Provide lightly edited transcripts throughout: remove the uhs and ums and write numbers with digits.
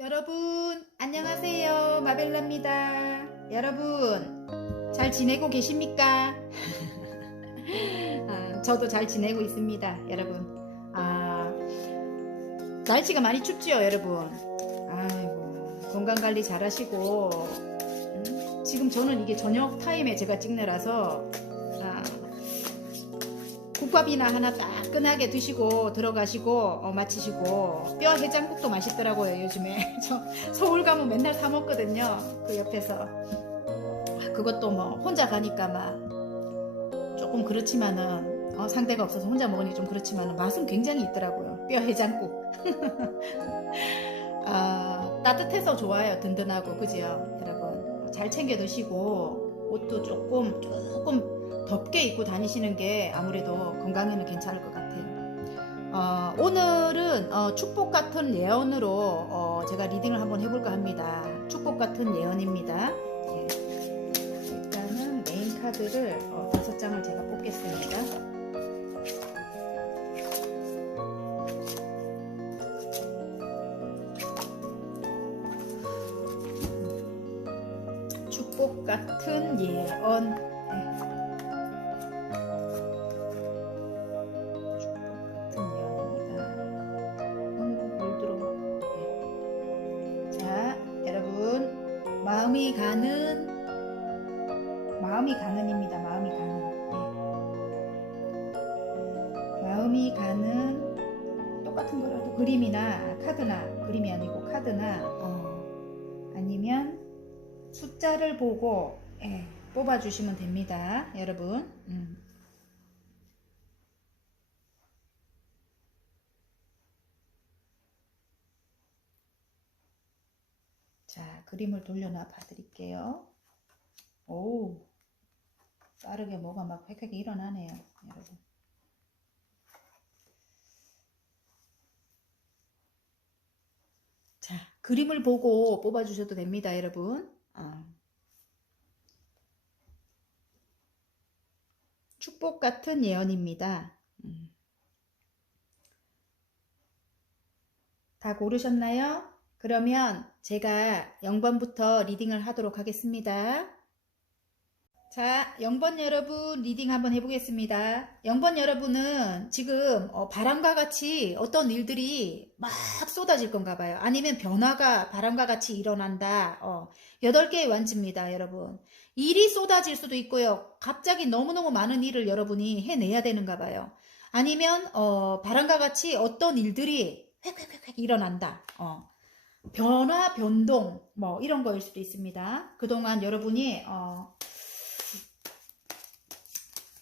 여러분 안녕하세요, 마벨라입니다. 여러분 잘 지내고 계십니까? 저도 잘 지내고 있습니다. 여러분 날씨가 많이 춥지요 여러분. 아이고, 건강관리 잘 하시고, 지금 저는 이게 저녁 타임에 제가 찍느라서 국밥이나 하나 따끈하게 드시고 들어가시고 마치시고. 뼈 해장국도 맛있더라고요 요즘에. 저 서울 가면 맨날 사 먹거든요, 그 옆에서. 그것도 뭐 혼자 가니까 막 조금 그렇지만은 상대가 없어서 혼자 먹으니 좀 그렇지만은 맛은 굉장히 있더라고요, 뼈 해장국. 따뜻해서 좋아요. 든든하고, 그지요 여러분. 잘 챙겨 드시고, 옷도 조금 덥게 입고 다니시는 게 아무래도 건강에는 괜찮을 것 같아요. 오늘은 축복 같은 예언으로 제가 리딩을 한번 해볼까 합니다. 축복 같은 예언입니다. 예. 일단은 메인 카드를 5장을 제가 뽑겠습니다. 축복 같은 예언. 마음이 가는입니다. 마음이 가는. 네. 마음이 가는, 똑같은 거라도 그림이나 카드나, 그림이 아니고 카드나 아니면 숫자를 보고 뽑아주시면 됩니다. 여러분. 자, 그림을 돌려놔 봐 드릴게요. 오, 빠르게 뭐가 막 획획이 일어나네요, 여러분. 자, 그림을 보고 뽑아주셔도 됩니다, 여러분. 축복 같은 예언입니다. 다 고르셨나요? 그러면 제가 0번부터 리딩을 하도록 하겠습니다. 자, 0번 여러분 리딩 한번 해보겠습니다. 0번 여러분은 지금 바람과 같이 어떤 일들이 막 쏟아질 건가 봐요. 아니면 변화가 바람과 같이 일어난다. 8개의 완지입니다, 여러분. 일이 쏟아질 수도 있고요. 갑자기 너무너무 많은 일을 여러분이 해내야 되는가 봐요. 아니면 바람과 같이 어떤 일들이 획획획획 일어난다. 변화, 변동, 뭐 이런 거일 수도 있습니다. 그동안 여러분이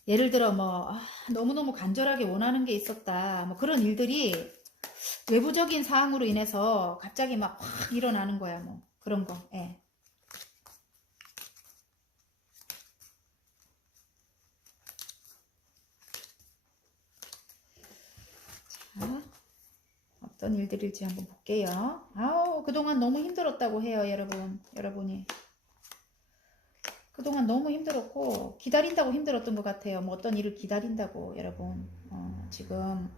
예를 들어 뭐 너무너무 간절하게 원하는 게 있었다, 뭐 그런 일들이 외부적인 사항으로 인해서 갑자기 막 확 일어나는 거야, 뭐 그런 거. 예. 자, 어떤 일들일지 한번 볼게요. 그동안 너무 힘들었다고 해요, 여러분이. 그동안 너무 힘들었고, 기다린다고 힘들었던 것 같아요. 뭐 어떤 일을 기다린다고, 여러분. 지금,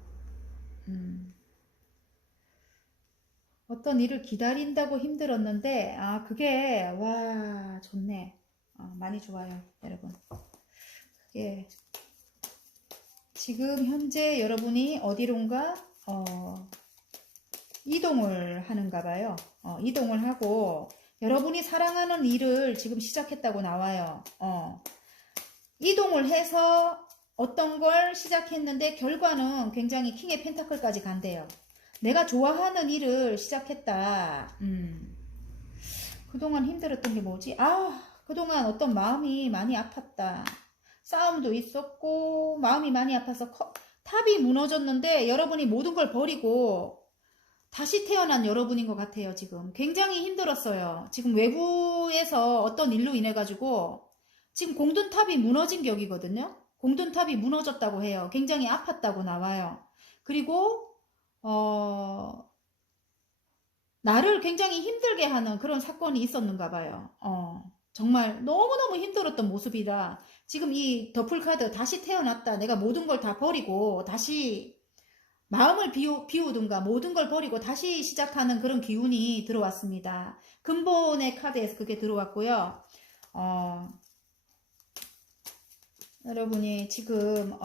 어떤 일을 기다린다고 힘들었는데, 그게, 와, 좋네. 많이 좋아요, 여러분. 예. 지금 현재 여러분이 어디론가, 이동을 하는가 봐요. 이동을 하고, 여러분이 사랑하는 일을 지금 시작했다고 나와요. 이동을 해서 어떤 걸 시작했는데 결과는 굉장히 킹의 펜타클까지 간대요. 내가 좋아하는 일을 시작했다. 그동안 힘들었던 게 뭐지? 그동안 어떤 마음이 많이 아팠다. 싸움도 있었고 마음이 많이 아파서 탑이 무너졌는데 여러분이 모든 걸 버리고 다시 태어난 여러분인 것 같아요. 지금 굉장히 힘들었어요. 지금 외부에서 어떤 일로 인해 가지고 지금 공든탑이 무너진 격이거든요. 공든탑이 무너졌다고 해요. 굉장히 아팠다고 나와요. 그리고 나를 굉장히 힘들게 하는 그런 사건이 있었는가 봐요. 정말 너무너무 힘들었던 모습이라 지금 이 더플카드, 다시 태어났다, 내가 모든 걸 다 버리고 다시 마음을 비우든가 모든 걸 버리고 다시 시작하는 그런 기운이 들어왔습니다. 근본의 카드에서 그게 들어왔고요. 여러분이 지금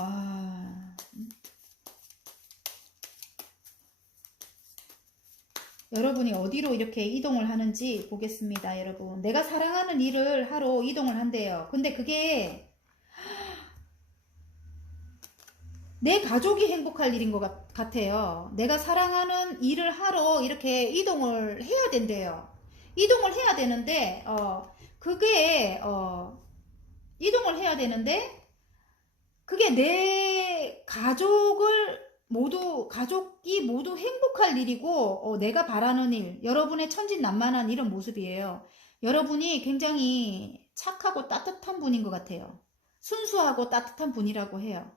여러분이 어디로 이렇게 이동을 하는지 보겠습니다. 여러분, 내가 사랑하는 일을 하러 이동을 한대요. 근데 그게 내 가족이 행복할 일인 것 같아요. 내가 사랑하는 일을 하러 이렇게 이동을 해야 된대요. 이동을 해야 되는데 그게 이동을 해야 되는데 그게 내 가족이 모두 행복할 일이고, 내가 바라는 일, 여러분의 천진난만한 이런 모습이에요. 여러분이 굉장히 착하고 따뜻한 분인 것 같아요. 순수하고 따뜻한 분이라고 해요.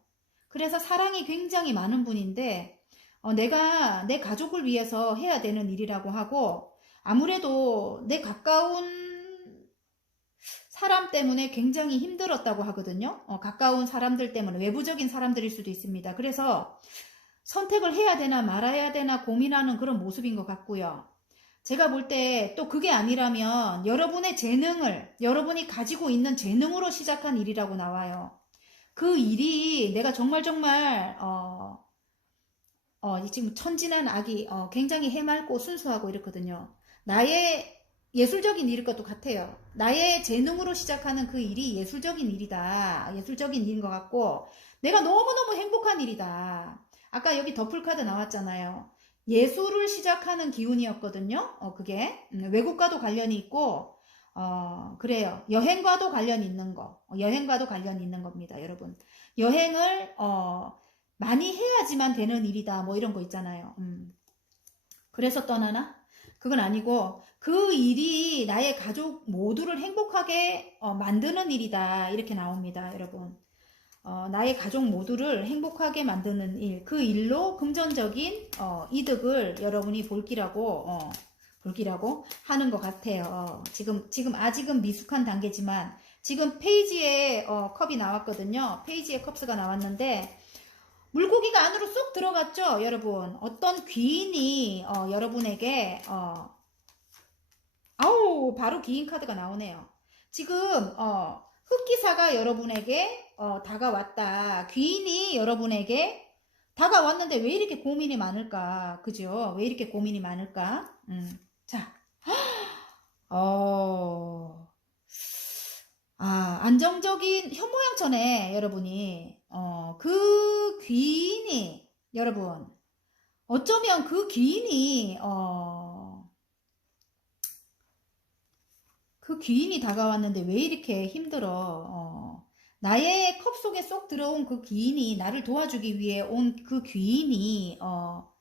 그래서 사랑이 굉장히 많은 분인데, 내가 내 가족을 위해서 해야 되는 일이라고 하고, 아무래도 내 가까운 사람 때문에 굉장히 힘들었다고 하거든요. 가까운 사람들 때문에, 외부적인 사람들일 수도 있습니다. 그래서 선택을 해야 되나 말아야 되나 고민하는 그런 모습인 것 같고요. 제가 볼 때 또 그게 아니라면 여러분의 재능을, 여러분이 가지고 있는 재능으로 시작한 일이라고 나와요. 그 일이 내가 정말 지금 천진한 아기 굉장히 해맑고 순수하고 이렇거든요. 나의 예술적인 일일 것도 같아요. 나의 재능으로 시작하는 그 일이 예술적인 일이다. 예술적인 일인 것 같고, 내가 너무너무 행복한 일이다. 아까 여기 더플카드 나왔잖아요. 예술을 시작하는 기운이었거든요. 그게 외국과도 관련이 있고, 그래요. 여행과도 관련이 있는 거. 여행과도 관련이 있는 겁니다, 여러분. 여행을 많이 해야지만 되는 일이다. 뭐 이런 거 있잖아요. 그래서 떠나나? 그건 아니고 그 일이 나의 가족 모두를 행복하게 만드는 일이다. 이렇게 나옵니다, 여러분. 나의 가족 모두를 행복하게 만드는 일, 그 일로 금전적인 이득을 여러분이 볼 기라고 하는 것 같아요. 지금 아직은 미숙한 단계지만 지금 페이지에 컵이 나왔거든요. 페이지에 컵스가 나왔는데 물고기가 안으로 쏙 들어갔죠, 여러분. 어떤 귀인이 여러분에게 아우 바로 귀인 카드가 나오네요. 지금 흑기사가 여러분에게 다가왔다. 귀인이 여러분에게 다가왔는데 왜 이렇게 고민이 많을까? 그죠? 왜 이렇게 고민이 많을까? 자, 안정적인 현모양처네, 여러분이. 그 귀인이, 여러분, 어쩌면 그 귀인이, 그 귀인이 다가왔는데 왜 이렇게 힘들어? 나의 컵 속에 쏙 들어온 그 귀인이, 나를 도와주기 위해 온 그 귀인이, 이거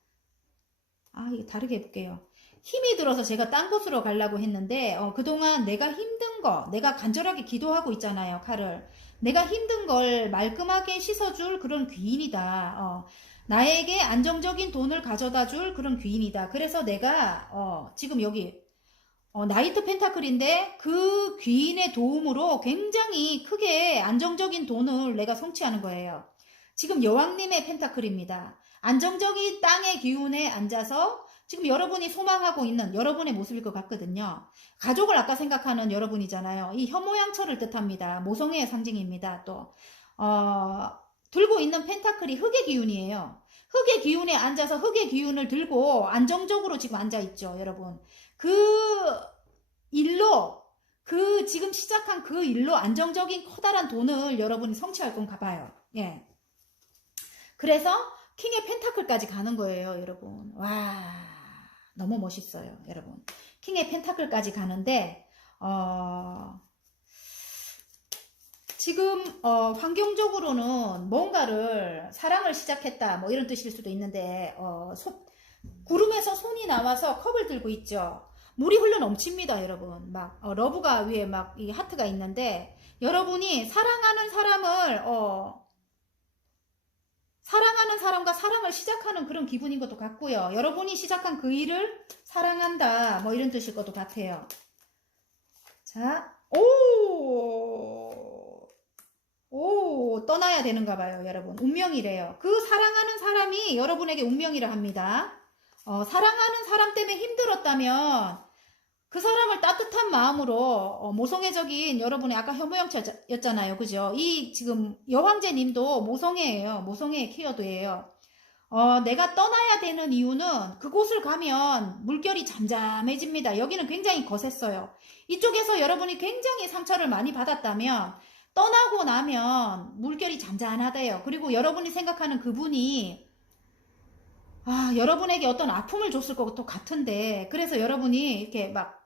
다르게 해볼게요. 힘이 들어서 제가 딴 곳으로 가려고 했는데 그동안 내가 힘든 거, 내가 간절하게 기도하고 있잖아요, 칼을. 내가 힘든 걸 말끔하게 씻어줄 그런 귀인이다. 나에게 안정적인 돈을 가져다 줄 그런 귀인이다. 그래서 내가 지금 여기 나이트 펜타클인데 그 귀인의 도움으로 굉장히 크게 안정적인 돈을 내가 성취하는 거예요. 지금 여왕님의 펜타클입니다. 안정적인 땅의 기운에 앉아서 지금 여러분이 소망하고 있는 여러분의 모습일 것 같거든요. 가족을 아까 생각하는 여러분이잖아요. 이 현모양처를 뜻합니다. 모성애의 상징입니다. 또 들고 있는 펜타클이 흑의 기운이에요. 흑의 기운에 앉아서 흑의 기운을 들고 안정적으로 지금 앉아있죠, 여러분. 그 일로 지금 시작한 그 일로 안정적인 커다란 돈을 여러분이 성취할 건가 봐요. 예. 그래서 킹의 펜타클까지 가는 거예요, 여러분. 와, 너무 멋있어요, 여러분. 킹의 펜타클까지 가는데 지금 환경적으로는 뭔가를 사랑을 시작했다 뭐 이런 뜻일 수도 있는데 구름에서 손이 나와서 컵을 들고 있죠. 물이 흘러 넘칩니다, 여러분. 막 러브가 위에 막 이 하트가 있는데 여러분이 사랑하는 사람과 사랑을 시작하는 그런 기분인 것도 같고요. 여러분이 시작한 그 일을 사랑한다 뭐 이런 뜻일 것도 같아요. 자, 오! 오, 떠나야 되는가 봐요, 여러분. 운명이래요. 그 사랑하는 사람이 여러분에게 운명이라 합니다. 사랑하는 사람 때문에 힘들었다면 그 사람을 따뜻한 마음으로 모성애적인 여러분의 아까 혐오형체였잖아요. 그죠? 이 지금 여왕제님도 모성애예요. 모성애의 키워드예요. 내가 떠나야 되는 이유는 그곳을 가면 물결이 잠잠해집니다. 여기는 굉장히 거셌어요. 이쪽에서 여러분이 굉장히 상처를 많이 받았다면 떠나고 나면 물결이 잠잠하대요. 그리고 여러분이 생각하는 그분이 여러분에게 어떤 아픔을 줬을 것도 같은데 그래서 여러분이 이렇게 막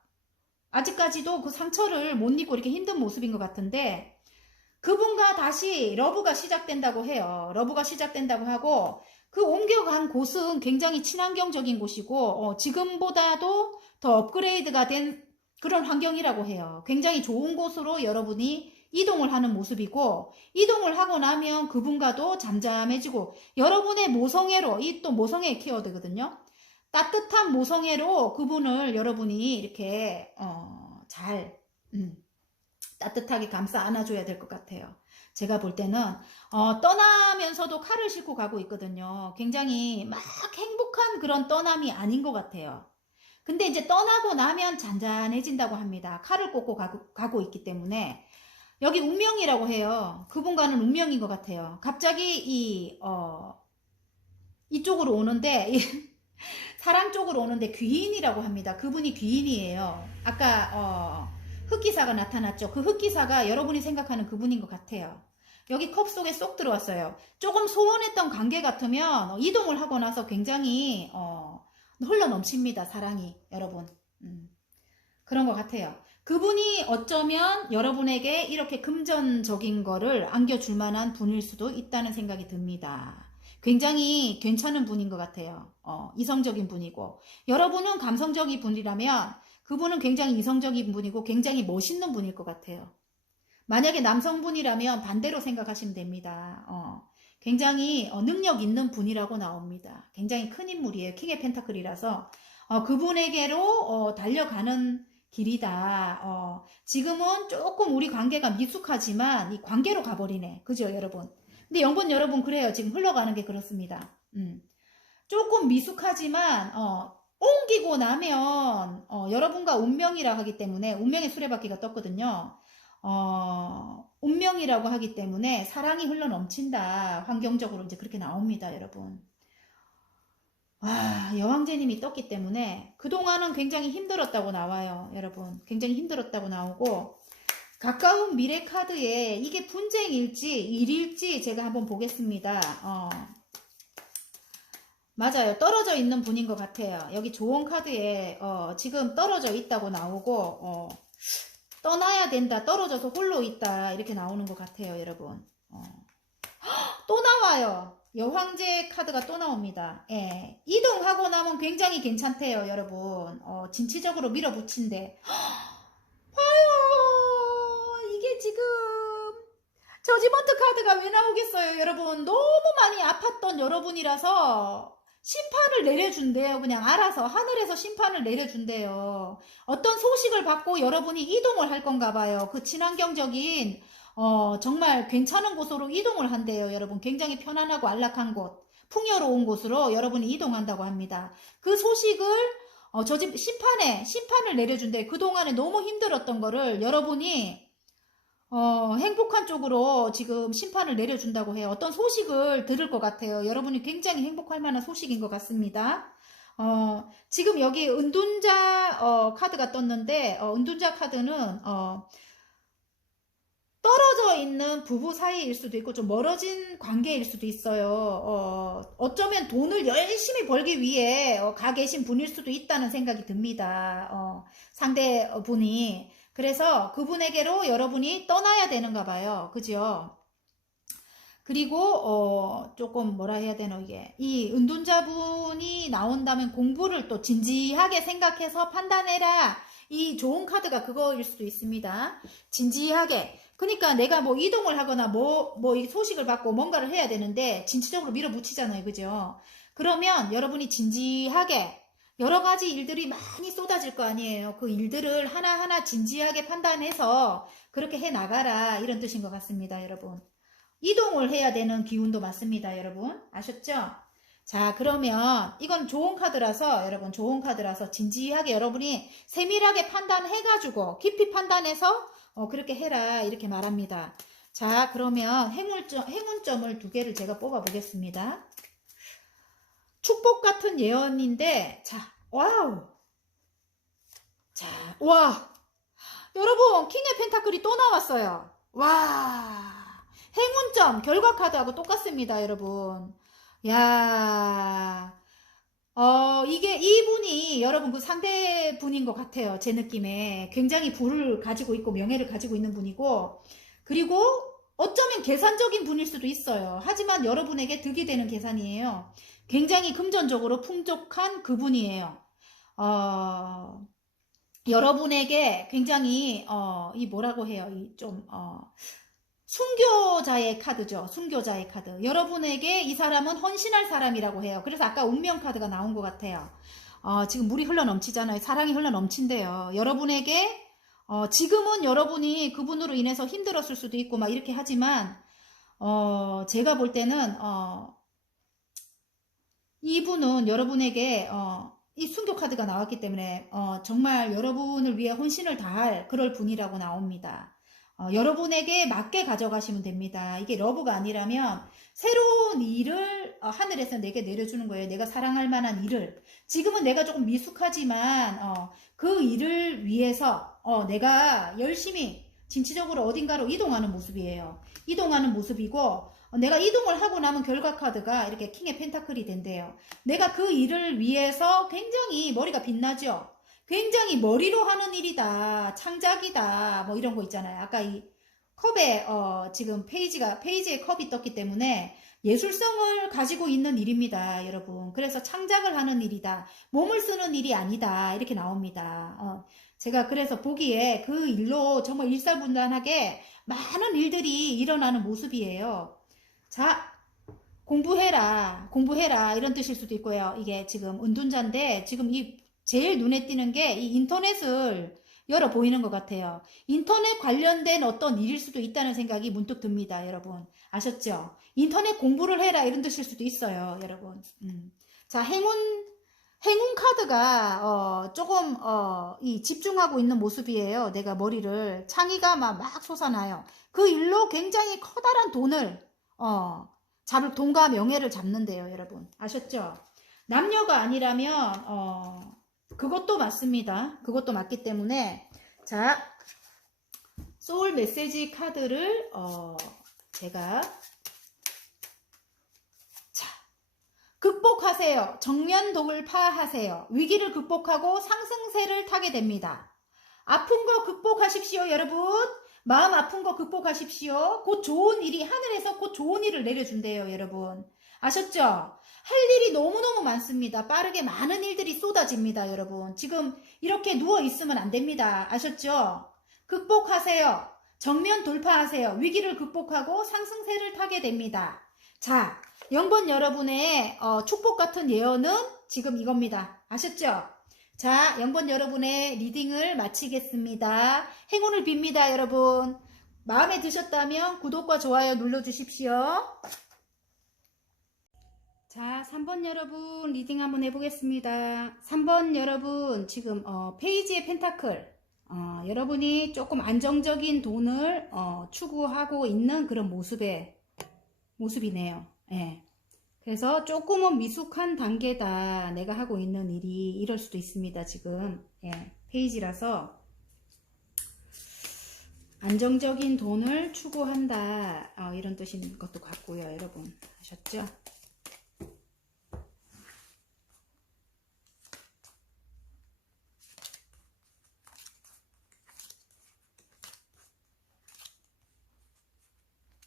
아직까지도 그 상처를 못 잊고 이렇게 힘든 모습인 것 같은데 그분과 다시 러브가 시작된다고 해요. 러브가 시작된다고 하고 그 옮겨간 곳은 굉장히 친환경적인 곳이고 지금보다도 더 업그레이드가 된 그런 환경이라고 해요. 굉장히 좋은 곳으로 여러분이 이동을 하는 모습이고 이동을 하고 나면 그분과도 잠잠해지고 여러분의 모성애로 이 또 모성애의 키워드거든요. 따뜻한 모성애로 그분을 여러분이 이렇게 잘 따뜻하게 감싸 안아줘야 될 것 같아요. 제가 볼 때는 떠나면서도 칼을 싣고 가고 있거든요. 굉장히 막 행복한 그런 떠남이 아닌 것 같아요. 근데 이제 떠나고 나면 잔잔해진다고 합니다. 칼을 꽂고 가고 있기 때문에 여기 운명이라고 해요. 그분과는 운명인 것 같아요. 갑자기 이쪽으로 오는데 사랑 쪽으로 오는데 귀인이라고 합니다. 그분이 귀인이에요. 아까 흑기사가 나타났죠. 그 흑기사가 여러분이 생각하는 그분인 것 같아요. 여기 컵 속에 쏙 들어왔어요. 조금 소원했던 관계 같으면 이동을 하고 나서 굉장히 흘러넘칩니다. 사랑이 여러분. 그런 것 같아요. 그분이 어쩌면 여러분에게 이렇게 금전적인 거를 안겨줄 만한 분일 수도 있다는 생각이 듭니다. 굉장히 괜찮은 분인 것 같아요. 이성적인 분이고 여러분은 감성적인 분이라면 그분은 굉장히 이성적인 분이고 굉장히 멋있는 분일 것 같아요. 만약에 남성분이라면 반대로 생각하시면 됩니다. 굉장히 능력 있는 분이라고 나옵니다. 굉장히 큰 인물이에요. 킹의 펜타클이라서 그분에게로 달려가는 길이다. 지금은 조금 우리 관계가 미숙하지만 이 관계로 가버리네. 그죠 여러분? 근데 영분 여러분 그래요. 지금 흘러가는 게 그렇습니다. 조금 미숙하지만 옮기고 나면 여러분과 운명이라 하기 때문에 운명의 수레바퀴가 떴거든요. 운명이라고 하기 때문에 사랑이 흘러넘친다. 환경적으로 이제 그렇게 나옵니다, 여러분. 여왕제님이 떴기 때문에 그동안은 굉장히 힘들었다고 나와요, 여러분. 굉장히 힘들었다고 나오고 가까운 미래 카드에 이게 분쟁일지 일일지 제가 한번 보겠습니다. 맞아요. 떨어져 있는 분인 것 같아요. 여기 조언 카드에 지금 떨어져 있다고 나오고 떠나야 된다. 떨어져서 홀로 있다. 이렇게 나오는 것 같아요, 여러분. 또 나와요. 여황제 카드가 또 나옵니다. 예. 이동하고 나면 굉장히 괜찮대요, 여러분. 진취적으로 밀어붙인대. 봐요. 이게 지금 저지먼트 카드가 왜 나오겠어요, 여러분. 너무 많이 아팠던 여러분이라서 심판을 내려준대요. 그냥 알아서 하늘에서 심판을 내려준대요. 어떤 소식을 받고 여러분이 이동을 할 건가 봐요. 그 친환경적인 정말 괜찮은 곳으로 이동을 한대요. 여러분 굉장히 편안하고 안락한 곳, 풍요로운 곳으로 여러분이 이동한다고 합니다. 그 소식을 심판을 내려준대요. 그동안에 너무 힘들었던 거를 여러분이 행복한 쪽으로 지금 심판을 내려준다고 해요. 어떤 소식을 들을 것 같아요. 여러분이 굉장히 행복할 만한 소식인 것 같습니다. 지금 여기 은둔자 카드가 떴는데 은둔자 카드는 떨어져 있는 부부 사이일 수도 있고 좀 멀어진 관계일 수도 있어요. 어쩌면 돈을 열심히 벌기 위해 가 계신 분일 수도 있다는 생각이 듭니다. 상대분이. 그래서 그분에게로 여러분이 떠나야 되는가 봐요. 그죠? 그리고 조금 뭐라 해야 되나 이게 이 은둔자분이 나온다면 공부를 또 진지하게 생각해서 판단해라. 이 좋은 카드가 그거일 수도 있습니다. 진지하게. 그러니까 내가 뭐 이동을 하거나 뭐 이 소식을 받고 뭔가를 해야 되는데 진취적으로 밀어붙이잖아요. 그죠? 그러면 여러분이 진지하게 여러 가지 일들이 많이 쏟아질 거 아니에요. 그 일들을 하나하나 진지하게 판단해서 그렇게 해 나가라. 이런 뜻인 것 같습니다, 여러분. 이동을 해야 되는 기운도 맞습니다, 여러분. 아셨죠? 자, 그러면 이건 좋은 카드라서 여러분 좋은 카드라서 진지하게 여러분이 세밀하게 판단해가지고 깊이 판단해서 그렇게 해라 이렇게 말합니다. 자, 그러면 행운점을 두 개를 제가 뽑아 보겠습니다. 축복 같은 예언인데, 자, 와우. 자, 와. 여러분, 킹의 펜타클이 또 나왔어요. 와. 행운점, 결과 카드하고 똑같습니다, 여러분. 야. 이게 이분이 여러분 그 상대분인 것 같아요. 제 느낌에. 굉장히 부를 가지고 있고 명예를 가지고 있는 분이고, 그리고 어쩌면 계산적인 분일 수도 있어요. 하지만 여러분에게 득이 되는 계산이에요. 굉장히 금전적으로 풍족한 그분이에요. 여러분에게 굉장히 이 뭐라고 해요? 순교자의 카드죠. 순교자의 카드. 여러분에게 이 사람은 헌신할 사람이라고 해요. 그래서 아까 운명 카드가 나온 것 같아요. 지금 물이 흘러 넘치잖아요. 사랑이 흘러 넘친대요. 여러분에게 지금은 여러분이 그분으로 인해서 힘들었을 수도 있고 막 이렇게 하지만 제가 볼 때는 이분은 여러분에게 이 순교 카드가 나왔기 때문에 정말 여러분을 위해 헌신을 다할 그럴 분이라고 나옵니다. 여러분에게 맞게 가져가시면 됩니다. 이게 러브가 아니라면 새로운 일을 하늘에서 내게 내려주는 거예요. 내가 사랑할 만한 일을. 지금은 내가 조금 미숙하지만 그 일을 위해서 내가 열심히 진취적으로 어딘가로 이동하는 모습이에요. 이동하는 모습이고 내가 이동을 하고 나면 결과 카드가 이렇게 킹의 펜타클이 된대요. 내가 그 일을 위해서 굉장히 머리가 빛나죠. 굉장히 머리로 하는 일이다. 창작이다. 뭐 이런 거 있잖아요. 아까 이 컵에 지금 페이지에 컵이 떴기 때문에 예술성을 가지고 있는 일입니다, 여러분. 그래서 창작을 하는 일이다. 몸을 쓰는 일이 아니다. 이렇게 나옵니다. 제가 그래서 보기에 그 일로 정말 일사분란하게 많은 일들이 일어나는 모습이에요. 자, 공부해라 이런 뜻일 수도 있고요. 이게 지금 은둔자인데 지금 이 제일 눈에 띄는 게 이 인터넷을 열어 보이는 것 같아요. 인터넷 관련된 어떤 일일 수도 있다는 생각이 문득 듭니다, 여러분. 아셨죠? 인터넷 공부를 해라 이런 뜻일 수도 있어요, 여러분. 자, 행운 카드가 조금 이 집중하고 있는 모습이에요. 내가 머리를 창의가 막 솟아나요. 그 일로 굉장히 커다란 돈을 잡을 돈과 명예를 잡는데요, 여러분. 아셨죠? 남녀가 아니라면 그것도 맞습니다. 그것도 맞기 때문에 자, 소울 메시지 카드를 제가 자, 극복하세요. 정면 돌파하세요. 위기를 극복하고 상승세를 타게 됩니다. 아픈 거 극복하십시오, 여러분. 마음 아픈 거 극복하십시오. 곧 좋은 일이 하늘에서 곧 좋은 일을 내려준대요, 여러분. 아셨죠? 할 일이 너무너무 많습니다. 빠르게 많은 일들이 쏟아집니다, 여러분. 지금 이렇게 누워 있으면 안 됩니다. 아셨죠? 극복하세요. 정면 돌파하세요. 위기를 극복하고 상승세를 타게 됩니다. 자, 0번 여러분의 축복 같은 예언은 지금 이겁니다. 아셨죠? 자, 0번 여러분의 리딩을 마치겠습니다. 행운을 빕니다, 여러분. 마음에 드셨다면 구독과 좋아요 눌러주십시오. 자, 3번 여러분 리딩 한번 해보겠습니다. 3번 여러분 지금 페이지의 펜타클 여러분이 조금 안정적인 돈을 추구하고 있는 그런 모습이네요. 예. 그래서 조금은 미숙한 단계다. 내가 하고 있는 일이 이럴 수도 있습니다. 지금 예, 페이지라서 안정적인 돈을 추구한다. 이런 뜻인 것도 같고요. 여러분 아셨죠?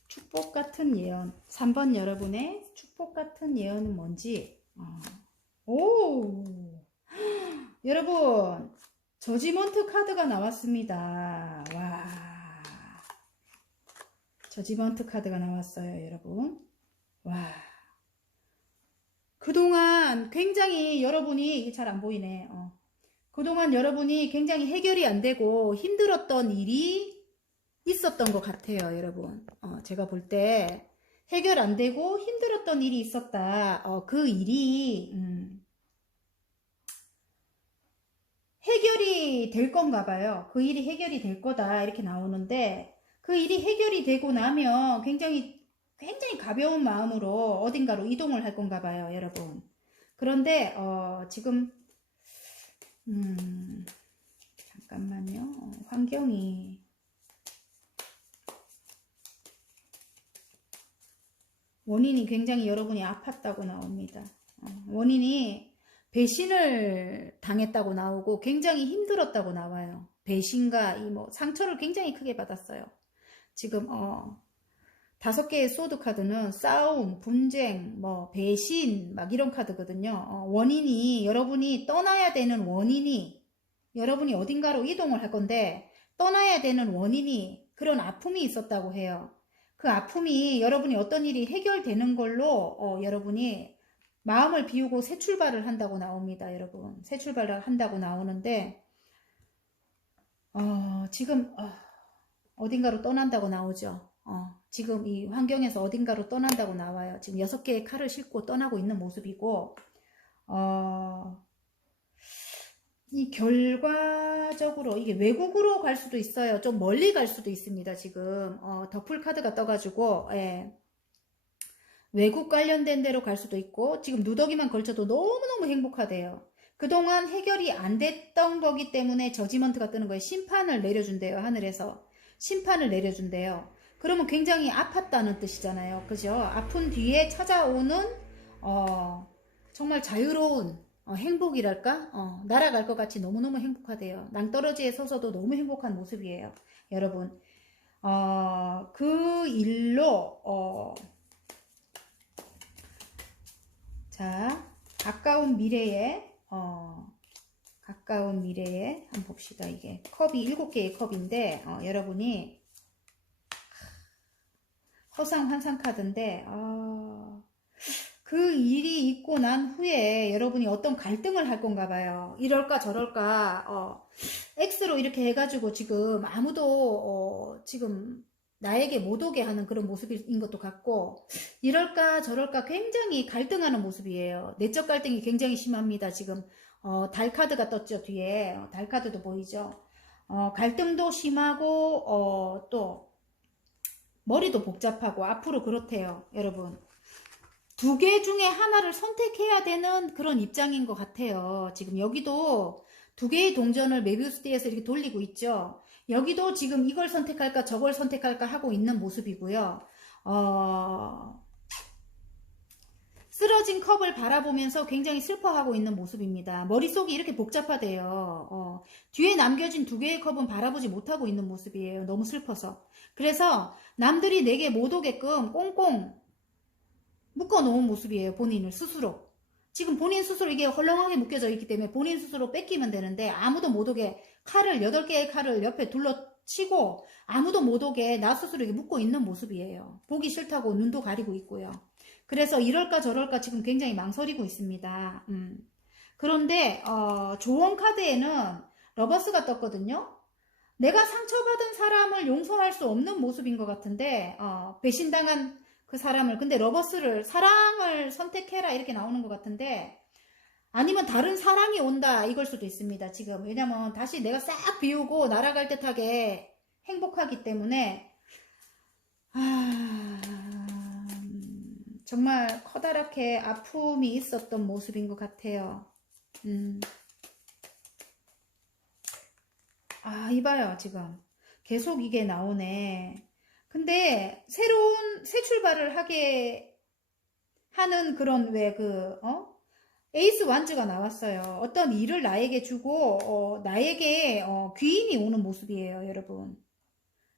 축복 같은 예언. 3번 여러분의 축복 같은 예언은 뭔지. 오! 여러분, 저지먼트 카드가 나왔습니다. 와. 저지먼트 카드가 나왔어요, 여러분. 와. 그동안 굉장히 여러분이, 이게 잘 안 보이네. 그동안 여러분이 굉장히 해결이 안 되고 힘들었던 일이 있었던 것 같아요, 여러분. 제가 볼 때 해결 안 되고 힘들었던 일이 있었다. 그 일이 해결이 될 건가 봐요. 그 일이 해결이 될 거다 이렇게 나오는데, 그 일이 해결이 되고 나면 굉장히 가벼운 마음으로 어딘가로 이동을 할 건가 봐요, 여러분. 그런데 지금 잠깐만요. 환경이 원인이 굉장히 여러분이 아팠다고 나옵니다. 원인이 배신을 당했다고 나오고 굉장히 힘들었다고 나와요. 배신과 이 뭐 상처를 굉장히 크게 받았어요. 지금 5개의 소드 카드는 싸움, 분쟁, 뭐 배신 막 이런 카드거든요. 원인이, 여러분이 떠나야 되는 원인이, 여러분이 어딘가로 이동을 할 건데 떠나야 되는 원인이, 그런 아픔이 있었다고 해요. 그 아픔이 여러분이 어떤 일이 해결되는 걸로 여러분이 마음을 비우고 새 출발을 한다고 나옵니다, 여러분. 새 출발을 한다고 나오는데 지금 어딘가로 떠난다고 나오죠. 지금 이 환경에서 어딘가로 떠난다고 나와요. 지금 6개의 칼을 싣고 떠나고 있는 모습이고, 이 결과적으로 이게 외국으로 갈 수도 있어요. 좀 멀리 갈 수도 있습니다. 지금 더풀 카드가 떠가지고, 예. 외국 관련된 데로 갈 수도 있고, 지금 누더기만 걸쳐도 너무너무 행복하대요. 그동안 해결이 안 됐던 거기 때문에 저지먼트가 뜨는 거예요. 심판을 내려준대요. 하늘에서 심판을 내려준대요. 그러면 굉장히 아팠다는 뜻이잖아요. 그죠? 아픈 뒤에 찾아오는 정말 자유로운 행복이랄까? 날아갈 것 같이 너무너무 행복하대요. 낭떠러지에 서서도 너무 행복한 모습이에요. 여러분, 그 일로 자, 가까운 미래에 한번 봅시다. 이게 컵이 7개의 컵인데 여러분이 허상 환상 카드인데 그 일이 있고 난 후에 여러분이 어떤 갈등을 할 건가 봐요. 이럴까 저럴까 X로 이렇게 해가지고 지금 아무도 지금 나에게 못 오게 하는 그런 모습인 것도 같고, 이럴까 저럴까 굉장히 갈등하는 모습이에요. 내적 갈등이 굉장히 심합니다. 지금 달 카드가 떴죠. 뒤에 달 카드도 보이죠. 갈등도 심하고 또 머리도 복잡하고 앞으로 그렇대요, 여러분. 2개 중에 하나를 선택해야 되는 그런 입장인 것 같아요. 지금 여기도 2개의 동전을 메비우스띠에서 이렇게 돌리고 있죠. 여기도 지금 이걸 선택할까 저걸 선택할까 하고 있는 모습이고요. 쓰러진 컵을 바라보면서 굉장히 슬퍼하고 있는 모습입니다. 머릿속이 이렇게 복잡하대요. 뒤에 남겨진 2개의 컵은 바라보지 못하고 있는 모습이에요. 너무 슬퍼서. 그래서 남들이 내게 못 오게끔 꽁꽁 묶어놓은 모습이에요. 본인을 스스로. 지금 본인 스스로 이게 헐렁하게 묶여져 있기 때문에 본인 스스로 뺏기면 되는데 아무도 못 오게 8개의 칼을 옆에 둘러치고 아무도 못 오게 나 스스로 이렇게 묶고 있는 모습이에요. 보기 싫다고 눈도 가리고 있고요. 그래서 이럴까 저럴까 지금 굉장히 망설이고 있습니다. 그런데 조언 카드에는 러버스가 떴거든요. 내가 상처받은 사람을 용서할 수 없는 모습인 것 같은데 배신당한 그 사람을, 근데 러버스를, 사랑을 선택해라 이렇게 나오는 것 같은데, 아니면 다른 사랑이 온다 이걸 수도 있습니다. 지금 왜냐면 다시 내가 싹 비우고 날아갈 듯하게 행복하기 때문에 정말 커다랗게 아픔이 있었던 모습인 것 같아요. 이봐요. 지금 계속 이게 나오네. 근데 새로운 새 출발을 하게 하는 그런 에이스 완즈가 나왔어요. 어떤 일을 나에게 주고 나에게 귀인이 오는 모습이에요, 여러분.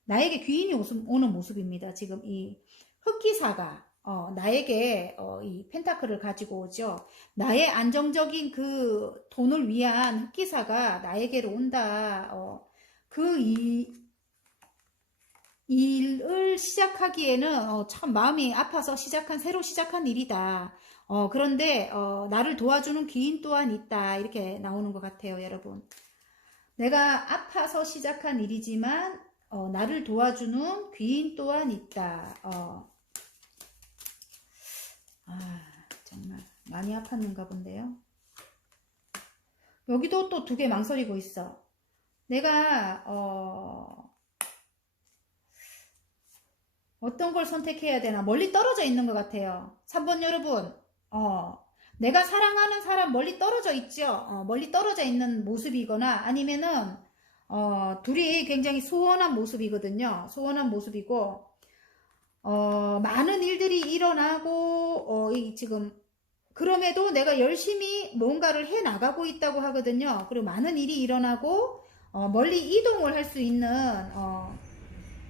나에게 귀인이 오는 모습입니다. 지금 이 흑기사가 나에게 이 펜타클을 가지고 오죠. 나의 안정적인 그 돈을 위한 흑기사가 나에게로 온다. 일을 시작하기에는 참 마음이 아파서 새로 시작한 일이다. 그런데 나를 도와주는 귀인 또한 있다. 이렇게 나오는 것 같아요, 여러분. 내가 아파서 시작한 일이지만 나를 도와주는 귀인 또한 있다. 정말 많이 아팠는가 본데요. 여기도 또 2개 망설이고 있어. 내가 어떤 걸 선택해야 되나 멀리 떨어져 있는 것 같아요. 3번 여러분, 내가 사랑하는 사람 멀리 떨어져 있죠. 멀리 떨어져 있는 모습이거나 아니면은 둘이 굉장히 소원한 모습이거든요. 소원한 모습이고 많은 일들이 일어나고 지금 그럼에도 내가 열심히 뭔가를 해 나가고 있다고 하거든요. 그리고 많은 일이 일어나고 멀리 이동을 할 수 있는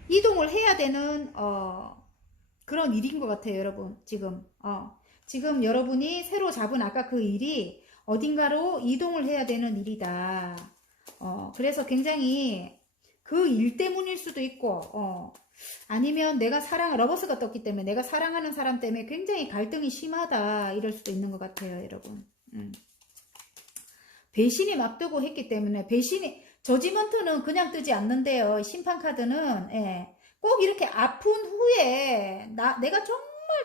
이동을 해야 되는 그런 일인 것 같아요, 여러분. 지금 여러분이 새로 잡은 아까 그 일이 어딘가로 이동을 해야 되는 일이다. 그래서 굉장히 그 일 때문일 수도 있고 아니면 내가 러버스가 떴기 때문에 내가 사랑하는 사람 때문에 굉장히 갈등이 심하다 이럴 수도 있는 것 같아요, 여러분. 배신이 막뜨고 했기 때문에 저지먼트는 그냥 뜨지 않는데요. 심판카드는 꼭 이렇게 아픈 후에 내가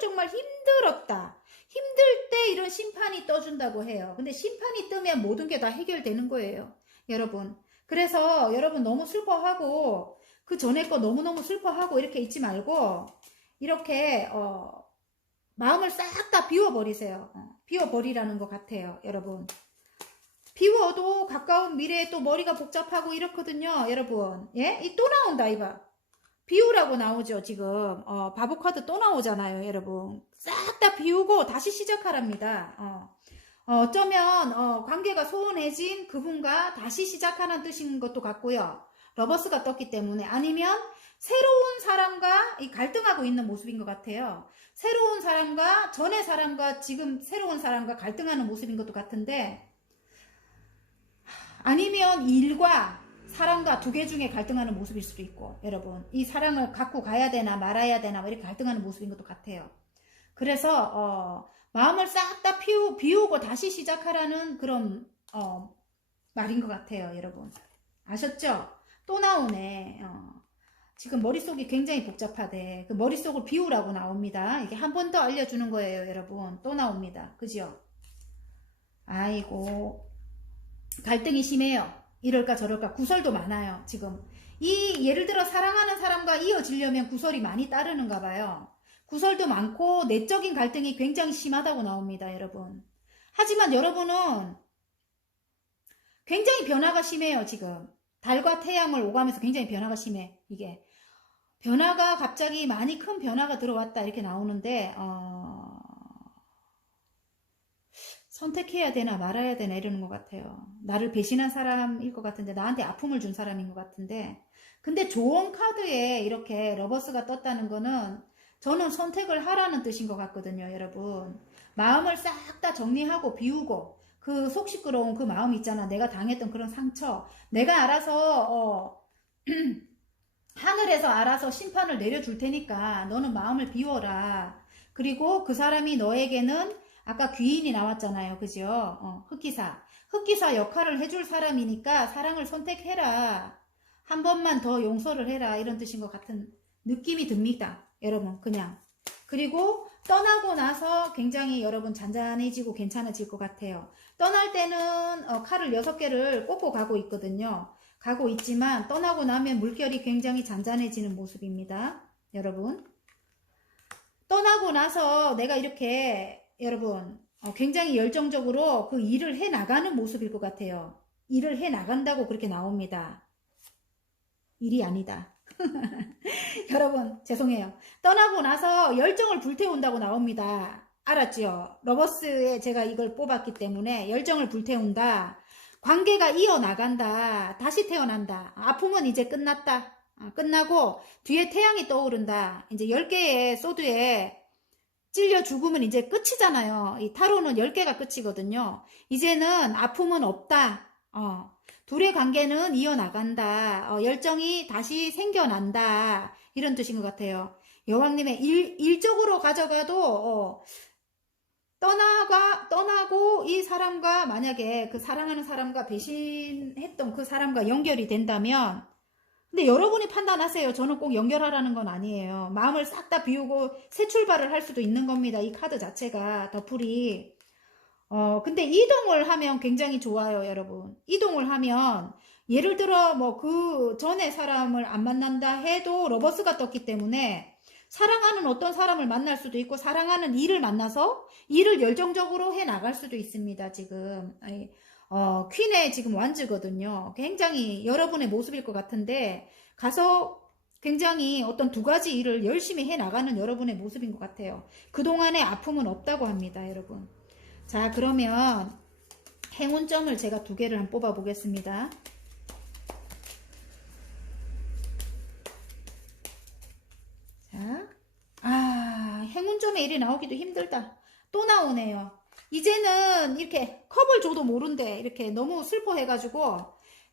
정말 힘들었다. 힘들 때 이런 심판이 떠준다고 해요. 근데 심판이 뜨면 모든 게 다 해결되는 거예요, 여러분. 그래서 여러분 너무 슬퍼하고 그 전에 거 너무너무 슬퍼하고 이렇게 있지 말고 이렇게 마음을 싹 다 비워버리세요. 비워버리라는 것 같아요, 여러분. 비워도 가까운 미래에 또 머리가 복잡하고 이렇거든요, 여러분. 예? 또 나온다, 이봐. 비우라고 나오죠, 지금. 바보 카드 또 나오잖아요, 여러분. 싹 다 비우고 다시 시작하랍니다. 어쩌면, 관계가 소원해진 그분과 다시 시작하는 뜻인 것도 같고요. 러버스가 떴기 때문에. 아니면, 새로운 사람과 갈등하고 있는 모습인 것 같아요. 새로운 사람과, 전의 사람과 지금 새로운 사람과 갈등하는 모습인 것도 같은데, 아니면 일과 사랑과 2개 중에 갈등하는 모습일 수도 있고, 여러분. 이 사랑을 갖고 가야 되나 말아야 되나 이렇게 갈등하는 모습인 것도 같아요. 그래서 마음을 싹 다 비우고 다시 시작하라는 그런 말인 것 같아요, 여러분. 아셨죠? 또 나오네. 지금 머릿속이 굉장히 복잡하대. 그 머릿속을 비우라고 나옵니다. 이게 한 번 더 알려주는 거예요, 여러분. 또 나옵니다. 그죠? 아이고, 갈등이 심해요. 이럴까 저럴까 구설도 많아요. 지금 예를 들어 사랑하는 사람과 이어지려면 구설이 많이 따르는가 봐요. 구설도 많고 내적인 갈등이 굉장히 심하다고 나옵니다, 여러분. 하지만 여러분은 굉장히 변화가 심해요. 지금 달과 태양을 오가면서 굉장히 변화가 심해. 이게 변화가 갑자기 많이 큰 변화가 들어왔다 이렇게 나오는데 선택해야 되나 말아야 되나 이러는 것 같아요. 나를 배신한 사람일 것 같은데, 나한테 아픔을 준 사람인 것 같은데, 근데 조언 카드에 이렇게 러버스가 떴다는 거는 저는 선택을 하라는 뜻인 것 같거든요, 여러분. 마음을 싹 다 정리하고 비우고 그 속 시끄러운 그 마음 있잖아. 내가 당했던 그런 상처, 내가 알아서 하늘에서 알아서 심판을 내려줄 테니까 너는 마음을 비워라. 그리고 그 사람이 너에게는 아까 귀인이 나왔잖아요. 그죠? 흑기사 역할을 해줄 사람이니까 사랑을 선택해라. 한 번만 더 용서를 해라. 이런 뜻인 것 같은 느낌이 듭니다, 여러분. 그냥. 그리고 떠나고 나서 굉장히 여러분 잔잔해지고 괜찮아질 것 같아요. 떠날 때는 칼을 6개를 꽂고 가고 있거든요. 가고 있지만 떠나고 나면 물결이 굉장히 잔잔해지는 모습입니다, 여러분. 떠나고 나서 내가 이렇게 여러분 굉장히 열정적으로 그 일을 해 나가는 모습일 것 같아요. 일을 해 나간다고 그렇게 나옵니다. 일이 아니다. 여러분 죄송해요. 떠나고 나서 열정을 불태운다고 나옵니다. 알았죠? 러버스에 제가 이걸 뽑았기 때문에 열정을 불태운다. 관계가 이어나간다. 다시 태어난다. 아픔은 이제 끝났다. 끝나고 뒤에 태양이 떠오른다. 이제 10개의 소드에 찔려 죽으면 이제 끝이잖아요. 이 타로는 10개가 끝이거든요. 이제는 아픔은 없다. 둘의 관계는 이어나간다. 열정이 다시 생겨난다. 이런 뜻인 것 같아요. 여왕님의 일적으로 가져가도 떠나고 이 사람과 만약에 그 사랑하는 사람과 배신했던 그 사람과 연결이 된다면, 근데 여러분이 판단하세요. 저는 꼭 연결하라는 건 아니에요. 마음을 싹 다 비우고 새 출발을 할 수도 있는 겁니다. 이 카드 자체가, 더풀이. 근데 이동을 하면 굉장히 좋아요, 여러분. 이동을 하면, 예를 들어, 뭐, 그 전에 사람을 안 만난다 해도 러버스가 떴기 때문에, 사랑하는 어떤 사람을 만날 수도 있고, 사랑하는 일을 만나서 일을 열정적으로 해 나갈 수도 있습니다, 지금. 퀸의 지금 완즈거든요. 굉장히 여러분의 모습일 것 같은데, 가서 굉장히 어떤 두 가지 일을 열심히 해 나가는 여러분의 모습인 것 같아요. 그동안의 아픔은 없다고 합니다, 여러분. 자, 그러면 행운점을 제가 두 개를 한번 뽑아 보겠습니다. 자, 행운점에 일이 나오기도 힘들다. 또 나오네요. 이제는 이렇게 컵을 줘도 모른대. 이렇게 너무 슬퍼해가지고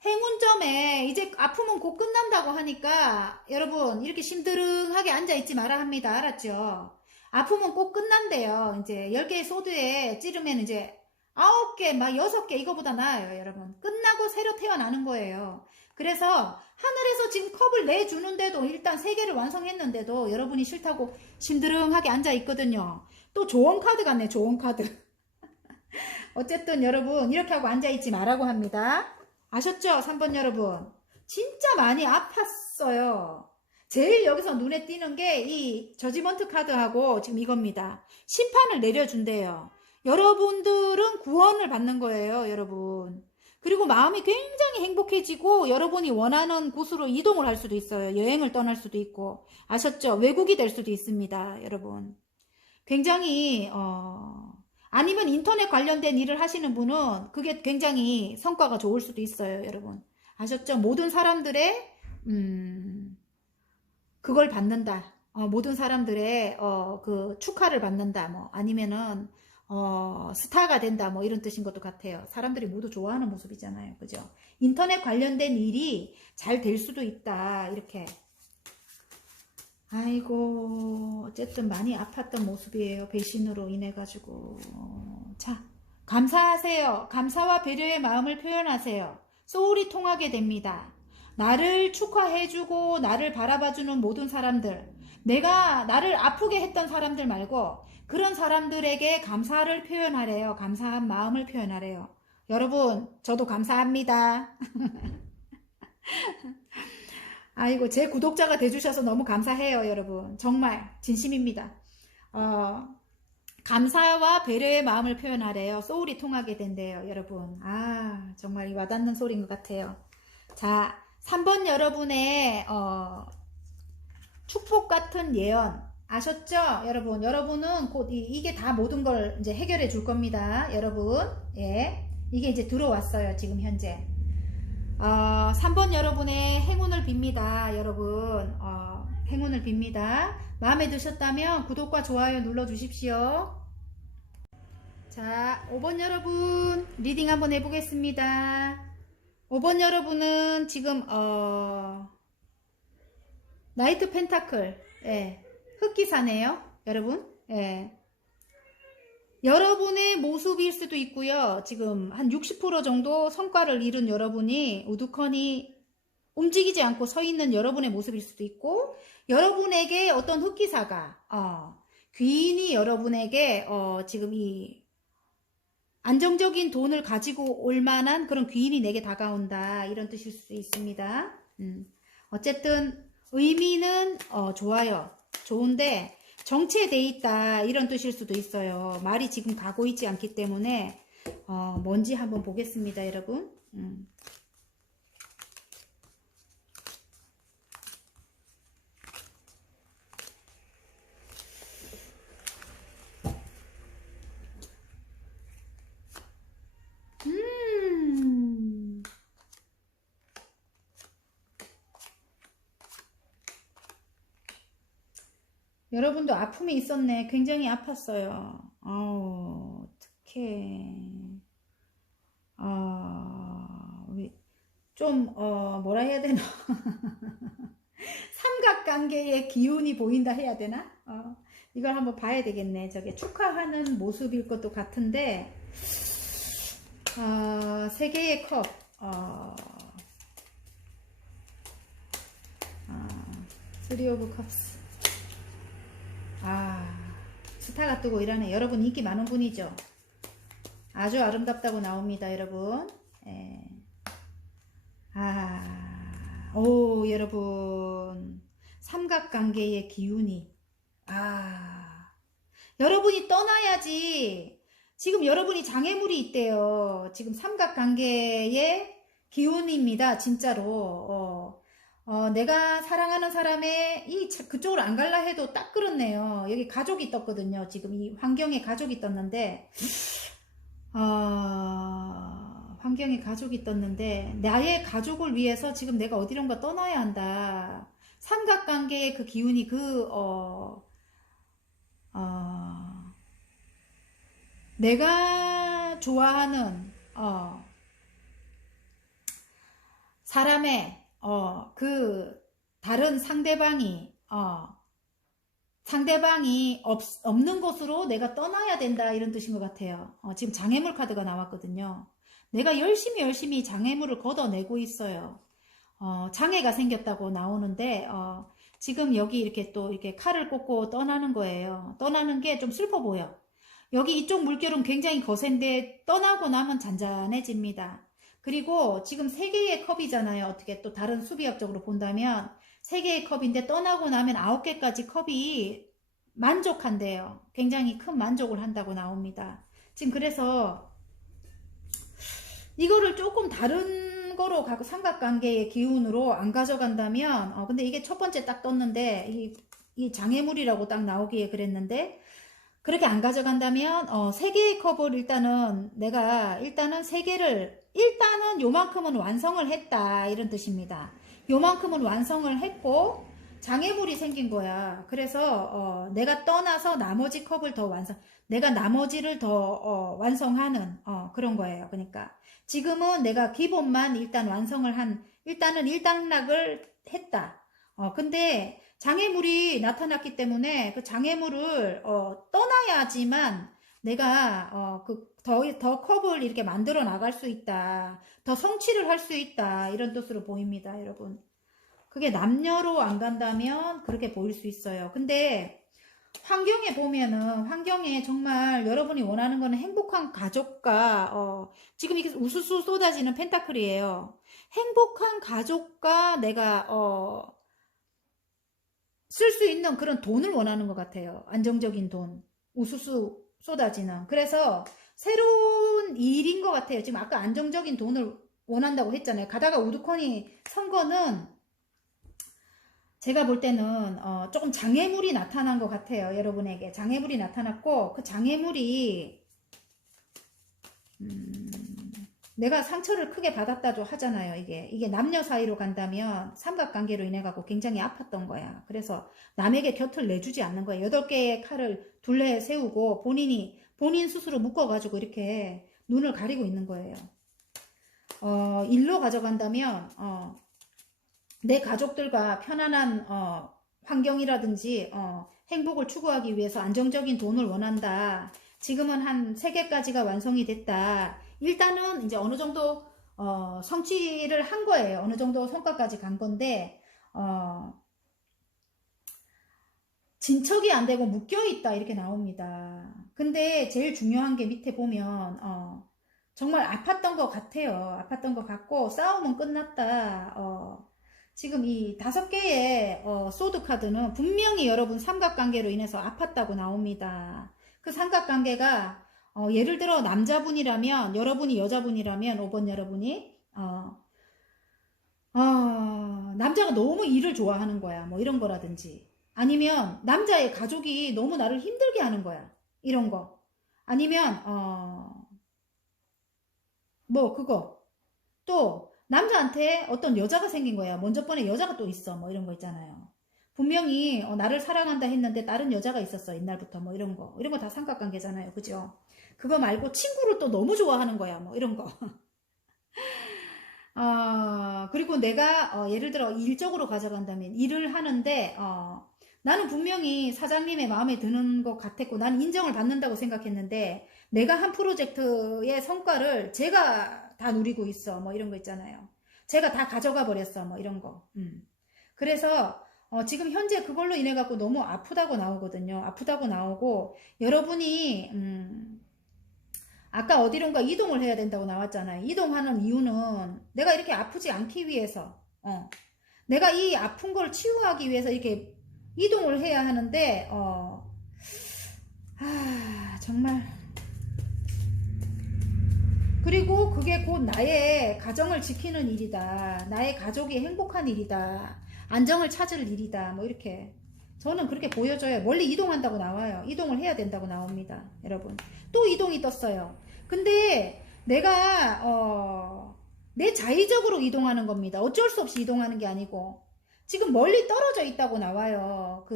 행운점에 이제 아픔은 곧 끝난다고 하니까 여러분 이렇게 심드릉하게 앉아있지 마라 합니다. 알았죠? 아픔은 꼭 끝난대요. 이제 10개의 소드에 찌르면 이제 9개, 막 6개 이거보다 나아요, 여러분. 끝나고 새로 태어나는 거예요. 그래서 하늘에서 지금 컵을 내주는데도 일단 3개를 완성했는데도 여러분이 싫다고 심드릉하게 앉아있거든요. 또 조언 카드 같네, 조언 카드. 어쨌든 여러분 이렇게 하고 앉아있지 말라고 합니다. 아셨죠? 3번 여러분. 진짜 많이 아팠어요. 제일 여기서 눈에 띄는 게 이 저지먼트 카드하고 지금 이겁니다. 심판을 내려준대요. 여러분들은 구원을 받는 거예요, 여러분. 그리고 마음이 굉장히 행복해지고 여러분이 원하는 곳으로 이동을 할 수도 있어요. 여행을 떠날 수도 있고. 아셨죠? 외국이 될 수도 있습니다, 여러분. 굉장히 아니면 인터넷 관련된 일을 하시는 분은 그게 굉장히 성과가 좋을 수도 있어요, 여러분. 아셨죠? 모든 사람들의 그걸 받는다. 모든 사람들의 그 축하를 받는다. 뭐 아니면은 스타가 된다. 뭐 이런 뜻인 것도 같아요. 사람들이 모두 좋아하는 모습이잖아요. 그죠? 인터넷 관련된 일이 잘 될 수도 있다. 이렇게. 아이고, 어쨌든 많이 아팠던 모습이에요. 배신으로 인해 가지고. 자, 감사하세요. 감사와 배려의 마음을 표현하세요. 소울이 통하게 됩니다. 나를 축하해주고 나를 바라봐주는 모든 사람들, 내가 나를 아프게 했던 사람들 말고 그런 사람들에게 감사를 표현하래요. 감사한 마음을 표현하래요. 여러분, 저도 감사합니다. 아이고, 제 구독자가 돼주셔서 너무 감사해요, 여러분. 정말 진심입니다. 감사와 배려의 마음을 표현하래요. 소울이 통하게 된대요, 여러분. 정말 와닿는 소리인 것 같아요. 자, 3번 여러분의 축복 같은 예언 아셨죠? 여러분, 여러분은 곧 이게 다 모든 걸 이제 해결해 줄 겁니다. 여러분, 예, 이게 이제 들어왔어요, 지금 현재. 3번 여러분의 행운을 빕니다. 여러분, 행운을 빕니다. 마음에 드셨다면 구독과 좋아요 눌러주십시오. 자, 5번 여러분 리딩 한번 해보겠습니다. 5번 여러분은 지금 나이트 펜타클, 예, 흑기사네요, 여러분. 예. 여러분의 모습일 수도 있고요. 지금 한 60% 정도 성과를 이룬 여러분이 우두커니 움직이지 않고 서 있는 여러분의 모습일 수도 있고, 여러분에게 어떤 흑기사가 귀인이 여러분에게 지금 이 안정적인 돈을 가지고 올 만한 그런 귀인이 내게 다가온다, 이런 뜻일 수 있습니다. 어쨌든 의미는 좋아요. 좋은데 정체돼 있다, 이런 뜻일 수도 있어요. 말이 지금 가고 있지 않기 때문에 뭔지 한번 보겠습니다, 여러분. 여러분도 아픔이 있었네. 굉장히 아팠어요. 어떡해. 좀, 뭐라 해야 되나? 삼각관계의 기운이 보인다 해야 되나? 이걸 한번 봐야 되겠네. 저게 축하하는 모습일 것도 같은데, 세 개의 컵, 쓰리 오브 컵스. 스타가 뜨고 이러네. 여러분 인기 많은 분이죠. 아주 아름답다고 나옵니다, 여러분. 예. 오, 여러분. 삼각관계의 기운이. 여러분이 떠나야지. 지금 여러분이 장애물이 있대요. 지금 삼각관계의 기운입니다, 진짜로. 내가 사랑하는 사람의 그쪽으로 안 갈라 해도 딱 그렇네요. 여기 가족이 떴거든요. 지금 이 환경에 가족이 떴는데, 환경에 가족이 떴는데, 나의 가족을 위해서 지금 내가 어디론가 떠나야 한다. 삼각관계의 그 기운이 내가 좋아하는, 사람의, 다른 상대방이 없는 곳으로 내가 떠나야 된다, 이런 뜻인 것 같아요. 지금 장애물 카드가 나왔거든요. 내가 열심히 장애물을 걷어내고 있어요. 장애가 생겼다고 나오는데, 지금 여기 이렇게 또 이렇게 칼을 꽂고 떠나는 거예요. 떠나는 게 좀 슬퍼 보여. 여기 이쪽 물결은 굉장히 거센데, 떠나고 나면 잔잔해집니다. 그리고 지금 3개의 컵이잖아요. 어떻게 또 다른 수비학적으로 본다면 3개의 컵인데 떠나고 나면 9개까지 컵이 만족한대요. 굉장히 큰 만족을 한다고 나옵니다. 지금 그래서 이거를 조금 다른 거로 가고 삼각관계의 기운으로 안 가져간다면 근데 이게 첫 번째 딱 떴는데 이 장애물이라고 딱 나오기에 그랬는데 그렇게 안 가져간다면 3개의 컵을 일단은 내가 일단은 3개를 일단은 요만큼은 완성을 했다, 이런 뜻입니다. 요만큼은 완성을 했고 장애물이 생긴 거야. 그래서 내가 떠나서 나머지 컵을 더 내가 나머지를 더 완성하는 그런 거예요. 그러니까 지금은 내가 기본만 일단 완성을 일단은 일단락을 했다. 근데 장애물이 나타났기 때문에 그 장애물을 떠나야지만 내가 더 컵을 이렇게 만들어 나갈 수 있다. 더 성취를 할 수 있다. 이런 뜻으로 보입니다, 여러분. 그게 남녀로 안 간다면 그렇게 보일 수 있어요. 근데 환경에 보면은 환경에 정말 여러분이 원하는 거는 행복한 가족과 지금 이게 우수수 쏟아지는 펜타클이에요. 행복한 가족과 내가 쓸 수 있는 그런 돈을 원하는 것 같아요. 안정적인 돈. 우수수 쏟아지는. 그래서 새로운 일인 것 같아요. 지금 아까 안정적인 돈을 원한다고 했잖아요. 가다가 우두커니 선 거는 제가 볼 때는 조금 장애물이 나타난 것 같아요. 여러분에게 장애물이 나타났고 그 장애물이 내가 상처를 크게 받았다도 하잖아요. 이게 남녀 사이로 간다면 삼각관계로 인해 갖고 굉장히 아팠던 거야. 그래서 남에게 곁을 내주지 않는 거예요. 8개의 칼을 둘레에 세우고 본인 스스로 묶어가지고 이렇게 눈을 가리고 있는 거예요. 일로 가져간다면 내 가족들과 편안한 환경이라든지 행복을 추구하기 위해서 안정적인 돈을 원한다. 지금은 한 3개까지가 완성이 됐다. 일단은 이제 어느 정도 성취를 한 거예요. 어느 정도 성과까지 간 건데 진척이 안 되고 묶여 있다, 이렇게 나옵니다. 근데 제일 중요한 게 밑에 보면 정말 아팠던 것 같아요. 아팠던 것 같고 싸움은 끝났다. 지금 이 5개의 소드 카드는 분명히 여러분 삼각관계로 인해서 아팠다고 나옵니다. 그 삼각관계가 예를 들어 남자분이라면, 여러분이 여자분이라면 5번 여러분이 남자가 너무 일을 좋아하는 거야. 뭐 이런 거라든지, 아니면 남자의 가족이 너무 나를 힘들게 하는 거야. 이런 거. 아니면 뭐 그거. 또 남자한테 어떤 여자가 생긴 거야. 먼저 번에 여자가 또 있어. 뭐 이런 거 있잖아요. 분명히 나를 사랑한다 했는데 다른 여자가 있었어. 옛날부터. 뭐 이런 거. 이런 거 다 삼각관계잖아요. 그죠? 그거 말고 친구를 또 너무 좋아하는 거야. 뭐 이런 거. 그리고 내가 예를 들어 일적으로 가져간다면 일을 하는데 나는 분명히 사장님의 마음에 드는 것 같았고, 나는 인정을 받는다고 생각했는데, 내가 한 프로젝트의 성과를 제가 다 누리고 있어. 뭐 이런 거 있잖아요. 제가 다 가져가 버렸어. 뭐 이런 거. 그래서, 지금 현재 그걸로 인해 갖고 너무 아프다고 나오거든요. 아프다고 나오고, 여러분이, 아까 어디론가 이동을 해야 된다고 나왔잖아요. 이동하는 이유는 내가 이렇게 아프지 않기 위해서, 내가 이 아픈 걸 치유하기 위해서 이렇게 이동을 해야 하는데, 정말. 그리고 그게 곧 나의 가정을 지키는 일이다. 나의 가족이 행복한 일이다. 안정을 찾을 일이다. 뭐 이렇게. 저는 그렇게 보여져요. 멀리 이동한다고 나와요. 이동을 해야 된다고 나옵니다. 여러분. 또 이동이 떴어요. 근데 내가, 내 자의적으로 이동하는 겁니다. 어쩔 수 없이 이동하는 게 아니고. 지금 멀리 떨어져 있다고 나와요.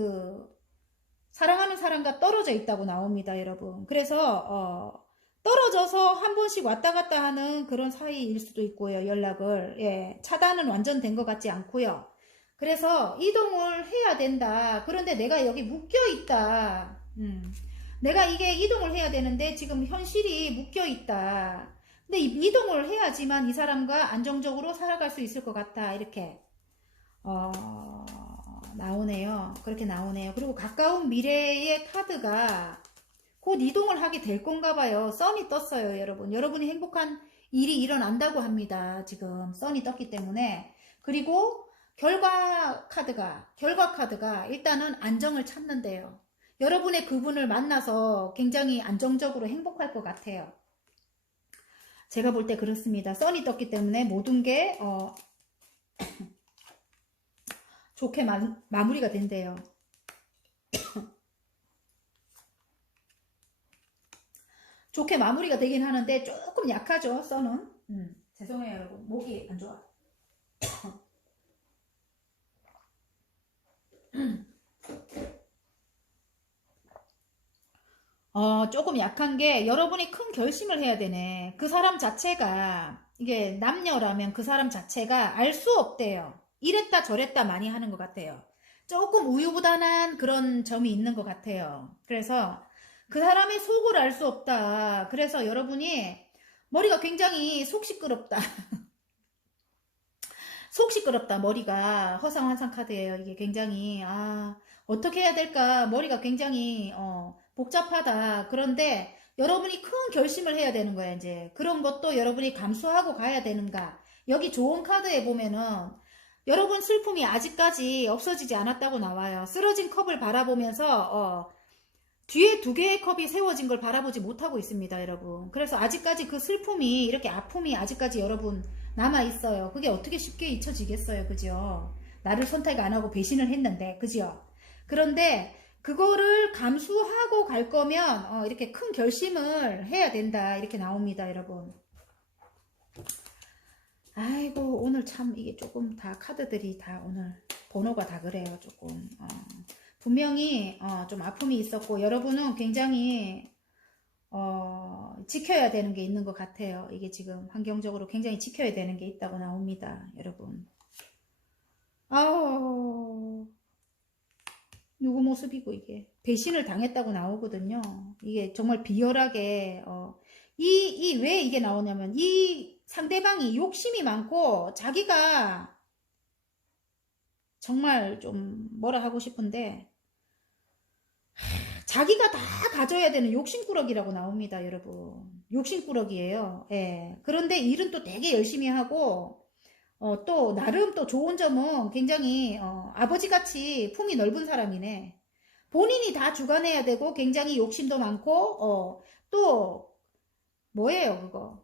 사랑하는 사람과 떨어져 있다고 나옵니다, 여러분. 그래서, 떨어져서 한 번씩 왔다 갔다 하는 그런 사이일 수도 있고요, 연락을. 예, 차단은 완전 된 것 같지 않고요. 그래서 이동을 해야 된다. 그런데 내가 여기 묶여 있다. 내가 이게 이동을 해야 되는데 지금 현실이 묶여 있다. 근데 이동을 해야지만 이 사람과 안정적으로 살아갈 수 있을 것 같아. 이렇게 나오네요. 그렇게 나오네요. 그리고 가까운 미래의 카드가 곧 이동을 하게 될 건가 봐요. 선이 떴어요, 여러분. 여러분이 행복한 일이 일어난다고 합니다. 지금 선이 떴기 때문에. 그리고 결과 카드가 일단은 안정을 찾는데요. 여러분의 그분을 만나서 굉장히 안정적으로 행복할 것 같아요. 제가 볼 때 그렇습니다. 선이 떴기 때문에 모든 게 좋게 마무리가 된대요. 좋게 마무리가 되긴 하는데 조금 약하죠, 선은. 죄송해요, 여러분. 목이 안 좋아. 조금 약한 게 여러분이 큰 결심을 해야 되네. 그 사람 자체가 이게 남녀라면 그 사람 자체가 알 수 없대요. 이랬다 저랬다 많이 하는 것 같아요. 조금 우유부단한 그런 점이 있는 것 같아요. 그래서 그 사람의 속을 알 수 없다. 그래서 여러분이 머리가 굉장히 속 시끄럽다. 속 시끄럽다. 머리가 허상환상 카드예요. 이게 굉장히 어떻게 해야 될까? 머리가 굉장히 복잡하다. 그런데 여러분이 큰 결심을 해야 되는 거야. 이제 그런 것도 여러분이 감수하고 가야 되는가? 여기 좋은 카드에 보면은 여러분 슬픔이 아직까지 없어지지 않았다고 나와요. 쓰러진 컵을 바라보면서 뒤에 두 개의 컵이 세워진 걸 바라보지 못하고 있습니다, 여러분. 그래서 아직까지 그 슬픔이, 이렇게 아픔이 아직까지 여러분 남아있어요. 그게 어떻게 쉽게 잊혀지겠어요, 그죠? 나를 선택 안 하고 배신을 했는데, 그죠? 그런데 그거를 감수하고 갈 거면 이렇게 큰 결심을 해야 된다, 이렇게 나옵니다, 여러분. 아이고, 오늘 참 이게 조금 다 카드들이 다 오늘 번호가 다 그래요, 조금. 분명히 좀 아픔이 있었고 여러분은 굉장히 지켜야 되는 게 있는 것 같아요. 이게 지금 환경적으로 굉장히 지켜야 되는 게 있다고 나옵니다, 여러분. 누구 모습이고 이게 배신을 당했다고 나오거든요. 이게 정말 비열하게 왜 이게 나오냐면 이 상대방이 욕심이 많고 자기가 정말 좀 뭐라 하고 싶은데 자기가 다 가져야 되는 욕심꾸러기라고 나옵니다, 여러분. 욕심꾸러기예요. 예. 그런데 일은 또 되게 열심히 하고 또 나름 또 좋은 점은 굉장히 아버지같이 품이 넓은 사람이네. 본인이 다 주관해야 되고 굉장히 욕심도 많고 또 뭐예요, 그거.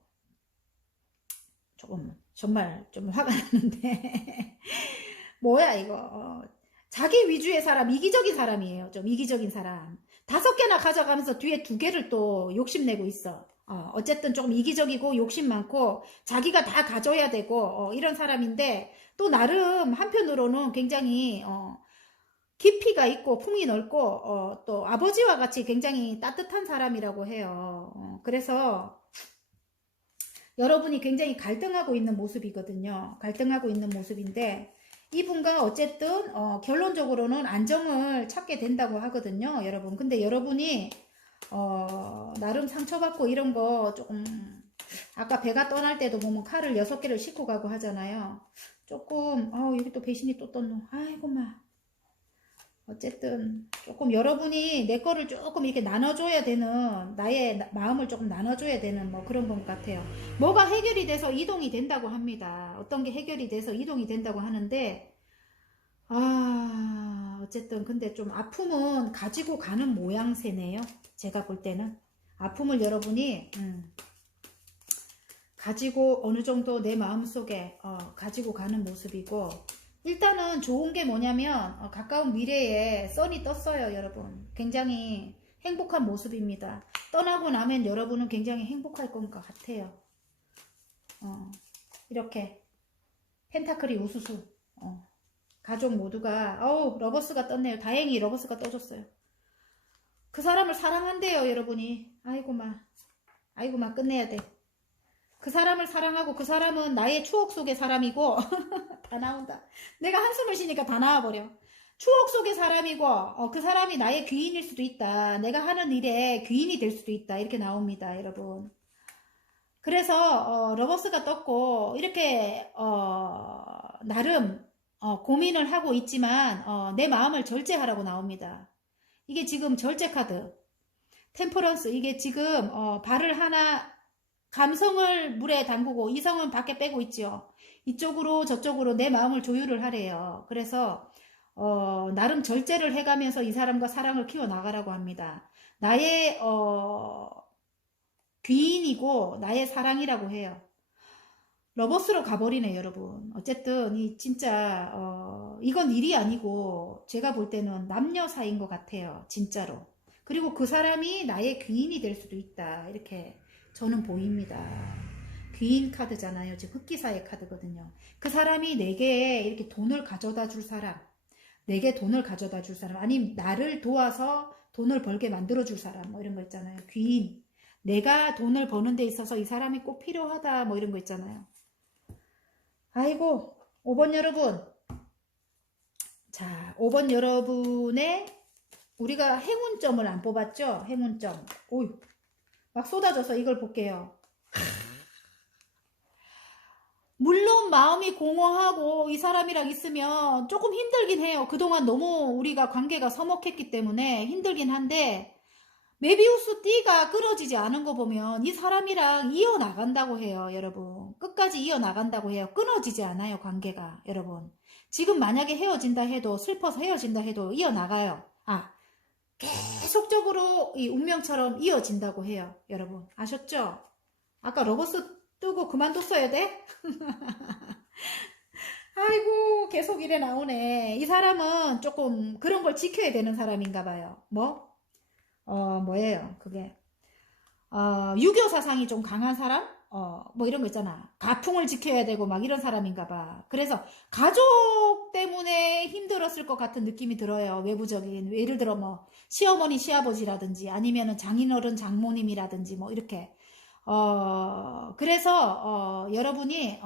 조금 정말 좀 화가 나는데 뭐야 이거. 자기 위주의 사람, 이기적인 사람이에요. 좀 이기적인 사람. 5개나 가져가면서 뒤에 2개를 또 욕심내고 있어. 어쨌든 조금 이기적이고 욕심 많고 자기가 다 가져야 되고 이런 사람인데 또 나름 한편으로는 굉장히 깊이가 있고 품이 넓고 또 아버지와 같이 굉장히 따뜻한 사람이라고 해요. 그래서 여러분이 굉장히 갈등하고 있는 모습이거든요. 갈등하고 있는 모습인데 이분과 어쨌든 결론적으로는 안정을 찾게 된다고 하거든요, 여러분. 근데 여러분이 나름 상처받고 이런 거 조금, 아까 배가 떠날 때도 보면 칼을 6개를 싣고 가고 하잖아요. 조금 여기 또 배신이 또 떴노. 아이고 마. 어쨌든 조금 여러분이 내 거를 조금 이렇게 나눠줘야 되는, 나의 마음을 조금 나눠줘야 되는 뭐 그런 것 같아요. 뭐가 해결이 돼서 이동이 된다고 합니다. 어떤 게 해결이 돼서 이동이 된다고 하는데, 어쨌든 근데 좀 아픔은 가지고 가는 모양새네요. 제가 볼 때는 아픔을 여러분이 가지고 어느 정도 내 마음속에 가지고 가는 모습이고, 일단은 좋은 게 뭐냐면 가까운 미래에 선이 떴어요, 여러분. 굉장히 행복한 모습입니다. 떠나고 나면 여러분은 굉장히 행복할 것 같아요. 이렇게 펜타클이 우수수. 가족 모두가 러버스가 떴네요. 다행히 러버스가 떠줬어요. 그 사람을 사랑한대요, 여러분이. 아이고 마 끝내야 돼. 그 사람을 사랑하고, 그 사람은 나의 추억 속의 사람이고 다 나온다. 내가 한숨을 쉬니까 다 나와버려. 추억 속의 사람이고 그 사람이 나의 귀인일 수도 있다. 내가 하는 일에 귀인이 될 수도 있다. 이렇게 나옵니다, 여러분. 그래서 러버스가 떴고, 이렇게 나름 고민을 하고 있지만 내 마음을 절제하라고 나옵니다. 이게 지금 절제 카드 템퍼런스. 이게 지금 발을 하나, 감성을 물에 담그고 이성은 밖에 빼고 있죠. 이쪽으로 저쪽으로 내 마음을 조율을 하래요. 그래서 나름 절제를 해가면서 이 사람과 사랑을 키워나가라고 합니다. 나의 귀인이고 나의 사랑이라고 해요. 러버스로 가버리네, 여러분. 어쨌든 이 진짜 이건 일이 아니고 제가 볼 때는 남녀 사이인 것 같아요, 진짜로. 그리고 그 사람이 나의 귀인이 될 수도 있다, 이렇게 저는 보입니다. 귀인 카드잖아요. 지금 흑기사의 카드거든요. 그 사람이 내게 이렇게 돈을 가져다 줄 사람, 내게 돈을 가져다 줄 사람, 아니면 나를 도와서 돈을 벌게 만들어 줄 사람, 뭐 이런 거 있잖아요. 귀인. 내가 돈을 버는 데 있어서 이 사람이 꼭 필요하다, 뭐 이런 거 있잖아요. 아이고, 5번 여러분. 자, 5번 여러분의 우리가 행운점을 안 뽑았죠? 행운점. 오유. 막 쏟아져서 이걸 볼게요. 물론 마음이 공허하고 이 사람이랑 있으면 조금 힘들긴 해요. 그동안 너무 우리가 관계가 서먹했기 때문에 힘들긴 한데, 메비우스 띠가 끊어지지 않은 거 보면 이 사람이랑 이어나간다고 해요, 여러분. 끝까지 이어나간다고 해요. 끊어지지 않아요, 관계가, 여러분. 지금 만약에 헤어진다 해도, 슬퍼서 헤어진다 해도 이어나가요. 계속적으로 이 운명처럼 이어진다고 해요, 여러분. 아셨죠? 아까 러버스 뜨고 그만뒀어야 돼? 아이고, 계속 이래 나오네. 이 사람은 조금 그런 걸 지켜야 되는 사람인가 봐요. 뭐예요, 그게. 유교 사상이 좀 강한 사람? 뭐 이런 거 있잖아. 가풍을 지켜야 되고 막 이런 사람인가 봐. 그래서 가족 때문에 힘들었을 것 같은 느낌이 들어요. 외부적인. 예를 들어 뭐 시어머니, 시아버지라든지 아니면은 장인어른, 장모님이라든지 뭐 이렇게. 그래서 여러분이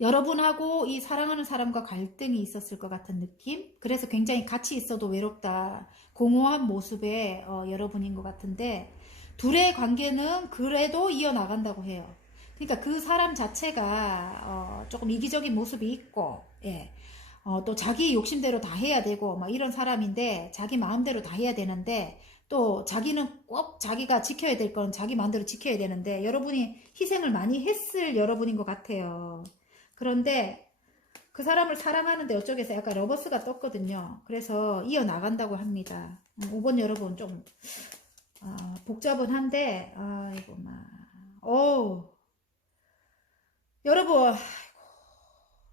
여러분하고 이 사랑하는 사람과 갈등이 있었을 것 같은 느낌? 그래서 굉장히 같이 있어도 외롭다. 공허한 모습의 여러분인 것 같은데, 둘의 관계는 그래도 이어나간다고 해요. 그러니까 그 사람 자체가 조금 이기적인 모습이 있고, 예. 또 자기 욕심대로 다 해야 되고 막 이런 사람인데, 자기 마음대로 다 해야 되는데, 또 자기는 꼭 자기가 지켜야 될 건 자기 마음대로 지켜야 되는데, 여러분이 희생을 많이 했을 여러분인 것 같아요. 그런데 그 사람을 사랑하는데 어쩌겠어요. 약간 러버스가 떴거든요. 그래서 이어나간다고 합니다. 5번 여러분 좀 복잡은 한데, 아이고 여러분,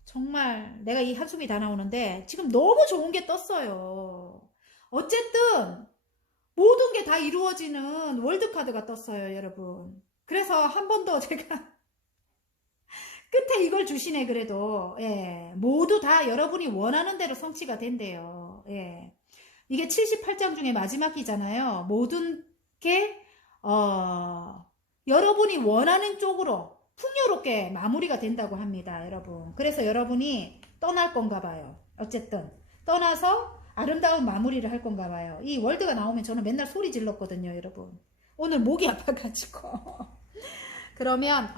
정말 내가 이 한숨이 다 나오는데 지금 너무 좋은 게 떴어요. 어쨌든 모든 게 다 이루어지는 월드카드가 떴어요, 여러분. 그래서 한 번 더 제가 끝에 이걸 주시네. 그래도 예, 모두 다 여러분이 원하는 대로 성취가 된대요. 예. 이게 78장 중에 마지막이잖아요. 모든 게 여러분이 원하는 쪽으로 풍요롭게 마무리가 된다고 합니다, 여러분. 그래서 여러분이 떠날 건가 봐요. 어쨌든 떠나서 아름다운 마무리를 할 건가 봐요. 이 월드가 나오면 저는 맨날 소리 질렀거든요, 여러분. 오늘 목이 아파가지고. 그러면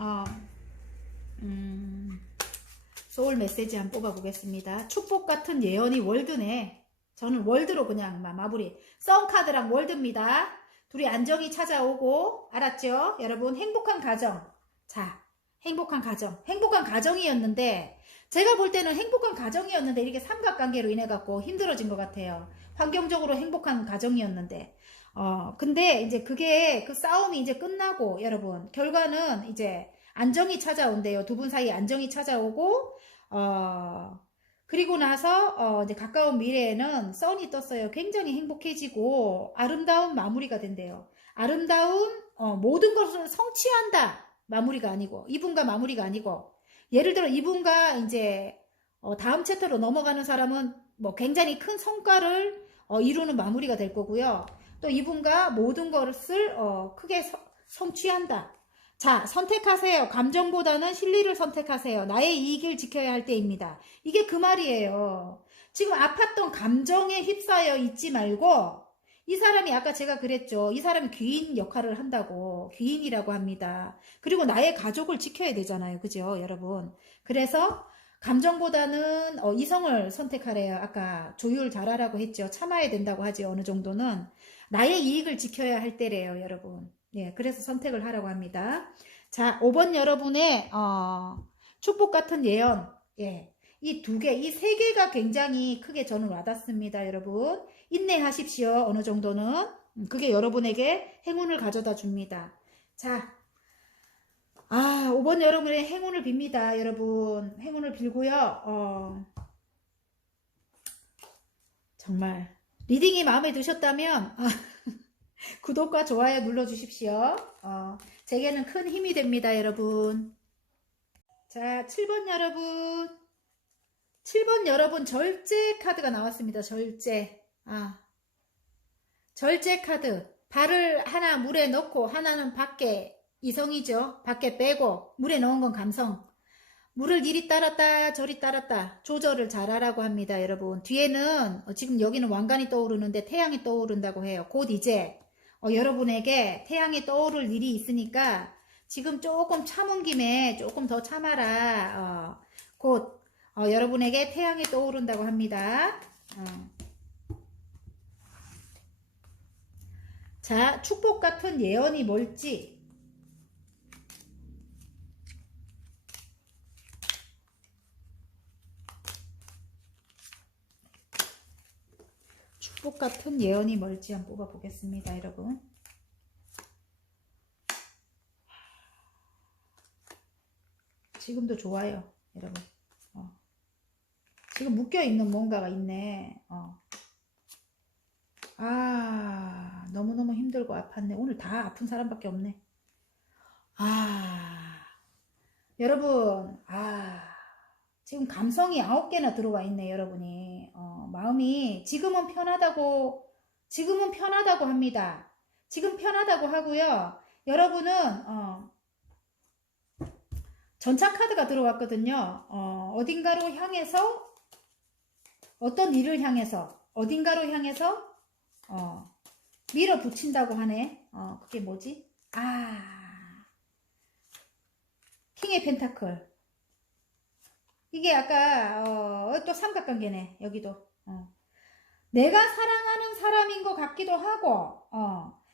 소울 메시지 한번 뽑아보겠습니다. 축복 같은 예언이 월드네. 저는 월드로 그냥 마무리. 썬카드랑 월드입니다. 둘이 안정이 찾아오고, 알았죠? 여러분, 행복한 가정. 자, 행복한 가정. 행복한 가정이었는데, 제가 볼 때는 행복한 가정이었는데, 이렇게 삼각관계로 인해갖고 힘들어진 것 같아요. 환경적으로 행복한 가정이었는데. 근데 이제 그 싸움이 이제 끝나고, 여러분, 결과는 이제 안정이 찾아온대요. 두 분 사이에 안정이 찾아오고, 그리고 나서 이제 가까운 미래에는 선이 떴어요. 굉장히 행복해지고 아름다운 마무리가 된대요. 아름다운 모든 것을 성취한다 마무리가 아니고, 이분과 마무리가 아니고, 예를 들어 이분과 이제 다음 챕터로 넘어가는 사람은 뭐 굉장히 큰 성과를 이루는 마무리가 될 거고요. 또 이분과 모든 것을 크게 성취한다. 자, 선택하세요. 감정보다는 실리를 선택하세요. 나의 이익을 지켜야 할 때입니다. 이게 그 말이에요. 지금 아팠던 감정에 휩싸여 있지 말고, 이 사람이 아까 제가 그랬죠. 이 사람이 귀인 역할을 한다고. 귀인이라고 합니다. 그리고 나의 가족을 지켜야 되잖아요. 그죠, 여러분? 그래서 감정보다는 이성을 선택하래요. 아까 조율 잘하라고 했죠. 참아야 된다고 하죠. 어느 정도는. 나의 이익을 지켜야 할 때래요, 여러분. 예, 그래서 선택을 하라고 합니다. 자, 5번 여러분의 축복 같은 예언. 예, 이 두 개, 이 세 개가 굉장히 크게 저는 와닿습니다, 여러분. 인내하십시오, 어느 정도는. 그게 여러분에게 행운을 가져다 줍니다. 자, 5번 여러분의 행운을 빕니다, 여러분. 행운을 빌고요. 정말 리딩이 마음에 드셨다면 구독과 좋아요 눌러주십시오. 제게는 큰 힘이 됩니다, 여러분. 자, 7번 여러분. 7번 여러분, 절제 카드가 나왔습니다. 절제. 절제 카드. 발을 하나 물에 넣고 하나는 밖에, 이성이죠. 밖에 빼고, 물에 넣은 건 감성. 물을 이리 따랐다 저리 따랐다 조절을 잘하라고 합니다, 여러분. 뒤에는 지금 여기는 왕관이 떠오르는데 태양이 떠오른다고 해요. 곧 이제 여러분에게 태양이 떠오를 일이 있으니까 지금 조금 참은 김에 조금 더 참아라. 곧 여러분에게 태양이 떠오른다고 합니다. 자, 축복 같은 예언이 뭘지. 축복 같은 예언이 뭘지 한번 뽑아보겠습니다, 여러분. 지금도 좋아요, 여러분. 지금 묶여있는 뭔가가 있네. 너무너무 힘들고 아팠네. 오늘 다 아픈 사람밖에 없네. 여러분, 지금 감성이 9개나 들어와 있네, 여러분이. 마음이 지금은 편하다고 합니다. 지금 편하다고 하고요. 여러분은, 전차카드가 들어왔거든요. 어딘가로 향해서, 어떤 일을 향해서, 어딘가로 향해서, 밀어붙인다고 하네. 그게 뭐지? 킹의 펜타클. 이게 아까 또 삼각관계네. 여기도 내가 사랑하는 사람인 것 같기도 하고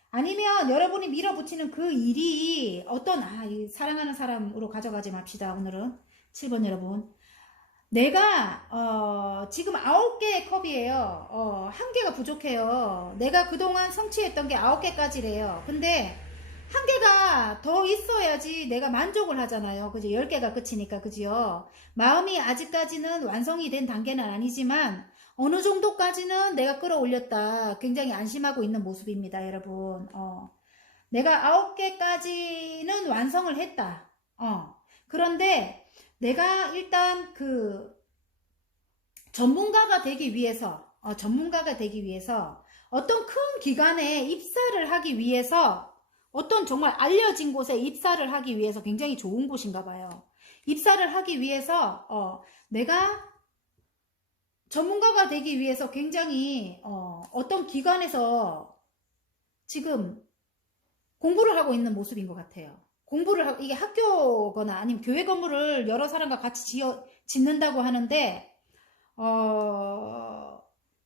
아니면 여러분이 밀어붙이는 그 일이 어떤 이 사랑하는 사람으로 가져가지 맙시다. 오늘은 7번 여러분, 내가 지금 9개의 컵이에요. 1개가 부족해요. 내가 그동안 성취했던 게 9개까지래요. 근데 1개가 더 있어야지 내가 만족을 하잖아요. 그죠? 10개가 끝이니까. 그죠? 마음이 아직까지는 완성이 된 단계는 아니지만 어느 정도까지는 내가 끌어올렸다. 굉장히 안심하고 있는 모습입니다, 여러분. 내가 9개까지는 완성을 했다. 그런데 내가 일단 그 전문가가 되기 위해서 어떤 큰 기관에 입사를 하기 위해서 어떤 정말 알려진 곳에 입사를 하기 위해서 굉장히 좋은 곳인가 봐요. 입사를 하기 위해서 내가 전문가가 되기 위해서 굉장히 어떤 기관에서 지금 공부를 하고 있는 모습인 것 같아요. 공부를 하고, 이게 학교거나 아니면 교회 건물을 여러 사람과 같이 짓는다고 하는데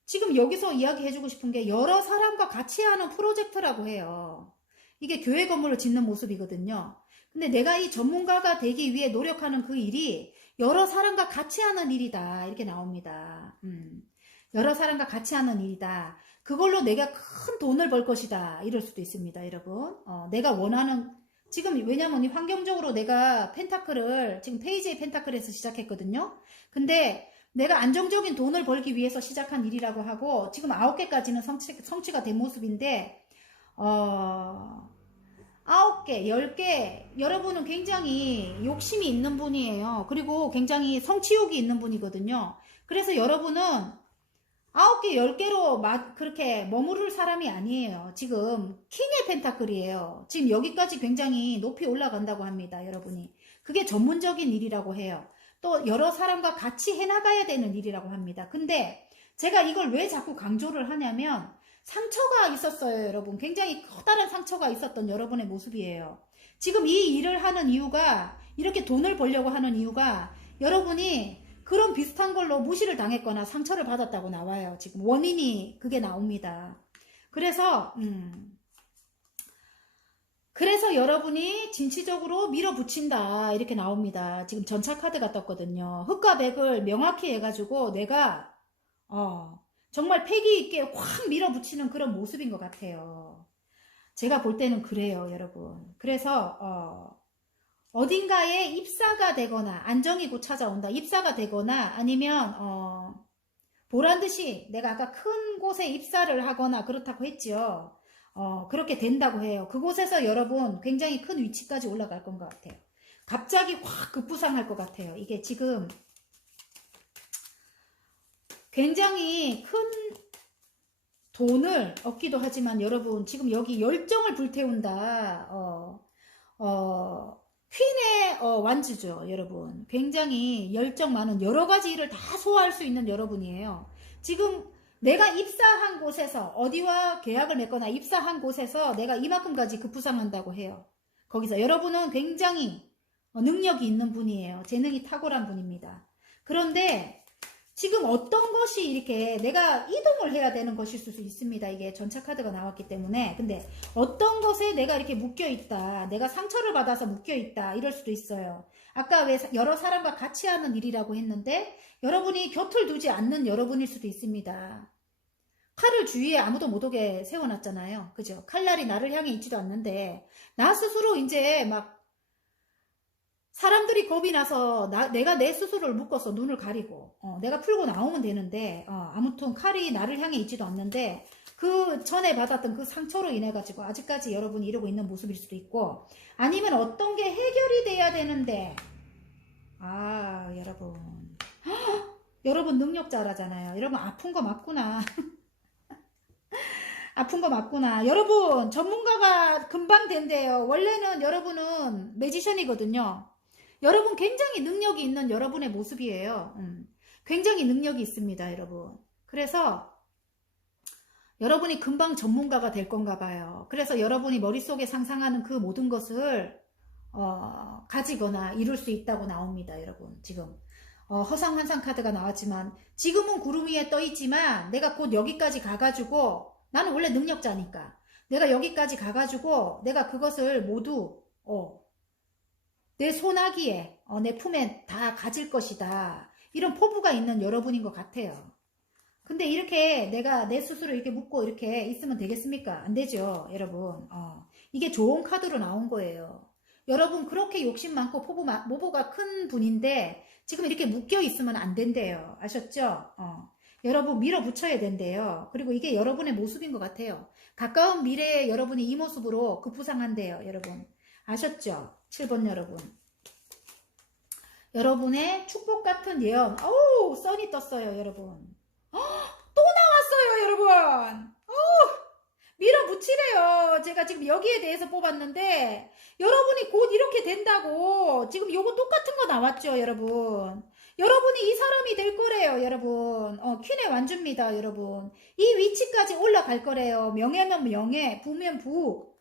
지금 여기서 이야기해주고 싶은 게 여러 사람과 같이 하는 프로젝트라고 해요. 이게 교회 건물을 짓는 모습이거든요. 근데 내가 이 전문가가 되기 위해 노력하는 그 일이 여러 사람과 같이 하는 일이다. 이렇게 나옵니다. 여러 사람과 같이 하는 일이다. 그걸로 내가 큰 돈을 벌 것이다. 이럴 수도 있습니다, 여러분. 내가 원하는, 지금 왜냐면 환경적으로 내가 펜타클을, 지금 페이지의 펜타클에서 시작했거든요. 근데 내가 안정적인 돈을 벌기 위해서 시작한 일이라고 하고, 지금 9개까지는 성취가 된 모습인데, 9개, 10개, 여러분은 굉장히 욕심이 있는 분이에요. 그리고 굉장히 성취욕이 있는 분이거든요. 그래서 여러분은 9개, 10개로 그렇게 머무를 사람이 아니에요. 지금 킹의 펜타클이에요. 지금 여기까지 굉장히 높이 올라간다고 합니다, 여러분이. 그게 전문적인 일이라고 해요. 또 여러 사람과 같이 해나가야 되는 일이라고 합니다. 근데 제가 이걸 왜 자꾸 강조를 하냐면 상처가 있었어요, 여러분. 굉장히 커다란 상처가 있었던 여러분의 모습이에요. 지금 이 일을 하는 이유가, 이렇게 돈을 벌려고 하는 이유가 여러분이 그런 비슷한 걸로 무시를 당했거나 상처를 받았다고 나와요. 지금 원인이 그게 나옵니다. 그래서 여러분이 진취적으로 밀어붙인다 이렇게 나옵니다. 지금 전차 카드가 떴거든요. 흑과 백을 명확히 해가지고 내가 정말 패기 있게 확 밀어붙이는 그런 모습인 것 같아요. 제가 볼 때는 그래요, 여러분. 그래서 어딘가에 입사가 되거나 안정이 곧 찾아온다. 입사가 되거나 아니면 보란듯이 내가 아까 큰 곳에 입사를 하거나 그렇다고 했죠. 그렇게 된다고 해요. 그곳에서 여러분 굉장히 큰 위치까지 올라갈 것 같아요. 갑자기 확 급부상할 것 같아요. 이게 지금 굉장히 큰 돈을 얻기도 하지만 여러분 지금 여기 열정을 불태운다. 퀸의 완주죠, 여러분. 굉장히 열정 많은 여러 가지 일을 다 소화할 수 있는 여러분이에요. 지금 내가 입사한 곳에서 어디와 계약을 맺거나 입사한 곳에서 내가 이만큼까지 급부상한다고 해요. 거기서 여러분은 굉장히 능력이 있는 분이에요. 재능이 탁월한 분입니다. 그런데 지금 어떤 것이 이렇게 내가 이동을 해야 되는 것일 수 있습니다. 이게 전차 카드가 나왔기 때문에. 근데 어떤 것에 내가 이렇게 묶여있다. 내가 상처를 받아서 묶여있다. 이럴 수도 있어요. 아까 왜 여러 사람과 같이 하는 일이라고 했는데 여러분이 곁을 두지 않는 여러분일 수도 있습니다. 칼을 주위에 아무도 못 오게 세워놨잖아요. 그죠? 칼날이 나를 향해 있지도 않는데 나 스스로 이제 막 사람들이 겁이 나서 내가 내 스스로를 묶어서 눈을 가리고 내가 풀고 나오면 되는데 아무튼 칼이 나를 향해 있지도 않는데 그 전에 받았던 그 상처로 인해 가지고 아직까지 여러분이 이러고 있는 모습일 수도 있고 아니면 어떤 게 해결이 돼야 되는데 여러분 여러분 능력자라잖아요. 여러분 아픈 거 맞구나. 아픈 거 맞구나. 여러분 전문가가 금방 된대요. 원래는 여러분은 매지션이거든요. 여러분 굉장히 능력이 있는 여러분의 모습이에요. 굉장히 능력이 있습니다, 여러분. 그래서 여러분이 금방 전문가가 될 건가 봐요. 그래서 여러분이 머릿속에 상상하는 그 모든 것을 가지거나 이룰 수 있다고 나옵니다, 여러분. 지금 허상환상 카드가 나왔지만 지금은 구름 위에 떠 있지만 내가 곧 여기까지 가가지고 나는 원래 능력자니까 내가 여기까지 가가지고 내가 그것을 모두 내 손아귀에 내 품에 다 가질 것이다. 이런 포부가 있는 여러분인 것 같아요. 근데 이렇게 내가 내 스스로 이렇게 묶고 이렇게 있으면 되겠습니까? 안 되죠, 여러분. 이게 좋은 카드로 나온 거예요. 여러분 그렇게 욕심 많고 모보가 큰 분인데 지금 이렇게 묶여 있으면 안 된대요. 아셨죠? 여러분 밀어붙여야 된대요. 그리고 이게 여러분의 모습인 것 같아요. 가까운 미래에 여러분이 이 모습으로 급부상한대요, 여러분. 아셨죠? 7번 여러분. 여러분의 축복 같은 예언. 선이 떴어요, 여러분. 또 나왔어요, 여러분. 밀어붙이래요. 제가 지금 여기에 대해서 뽑았는데 여러분이 곧 이렇게 된다고 지금 요거 똑같은 거 나왔죠, 여러분. 여러분이 이 사람이 될 거래요, 여러분. 퀸의 완주입니다, 여러분. 이 위치까지 올라갈 거래요. 명예면 명예, 부면 부.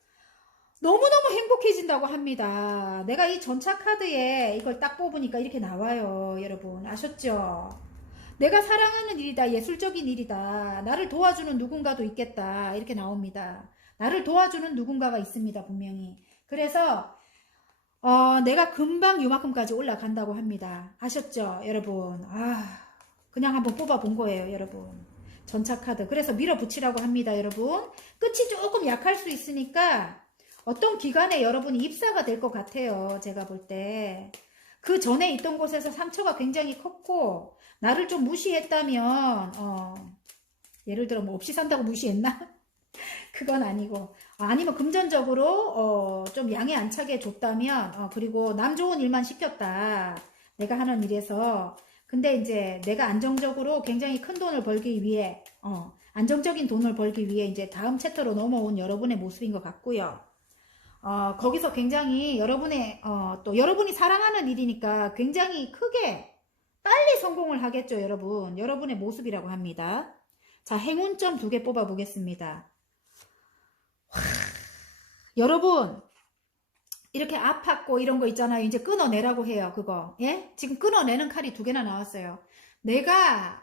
너무너무 행복해진다고 합니다. 내가 이 전차 카드에 이걸 딱 뽑으니까 이렇게 나와요, 여러분. 아셨죠? 내가 사랑하는 일이다. 예술적인 일이다. 나를 도와주는 누군가도 있겠다. 이렇게 나옵니다. 나를 도와주는 누군가가 있습니다. 분명히. 그래서 내가 금방 요만큼까지 올라간다고 합니다. 아셨죠? 여러분. 그냥 한번 뽑아본 거예요. 여러분. 전차 카드. 그래서 밀어붙이라고 합니다. 여러분. 끝이 조금 약할 수 있으니까 어떤 기간에 여러분이 입사가 될 것 같아요. 제가 볼 때. 그 전에 있던 곳에서 상처가 굉장히 컸고 나를 좀 무시했다면 예를 들어 뭐 없이 산다고 무시했나? 그건 아니고 아니면 금전적으로 좀 양에 안 차게 줬다면 그리고 남 좋은 일만 시켰다. 내가 하는 일에서 근데 이제 내가 안정적으로 굉장히 큰 돈을 벌기 위해 안정적인 돈을 벌기 위해 이제 다음 챕터로 넘어온 여러분의 모습인 것 같고요. 거기서 굉장히 여러분의, 또 여러분이 사랑하는 일이니까 굉장히 크게 빨리 성공을 하겠죠, 여러분. 여러분의 모습이라고 합니다. 자, 행운점 2개 뽑아 보겠습니다. 여러분, 이렇게 아팠고 이런 거 있잖아요. 이제 끊어내라고 해요, 그거. 예? 지금 끊어내는 칼이 2개나 나왔어요. 내가,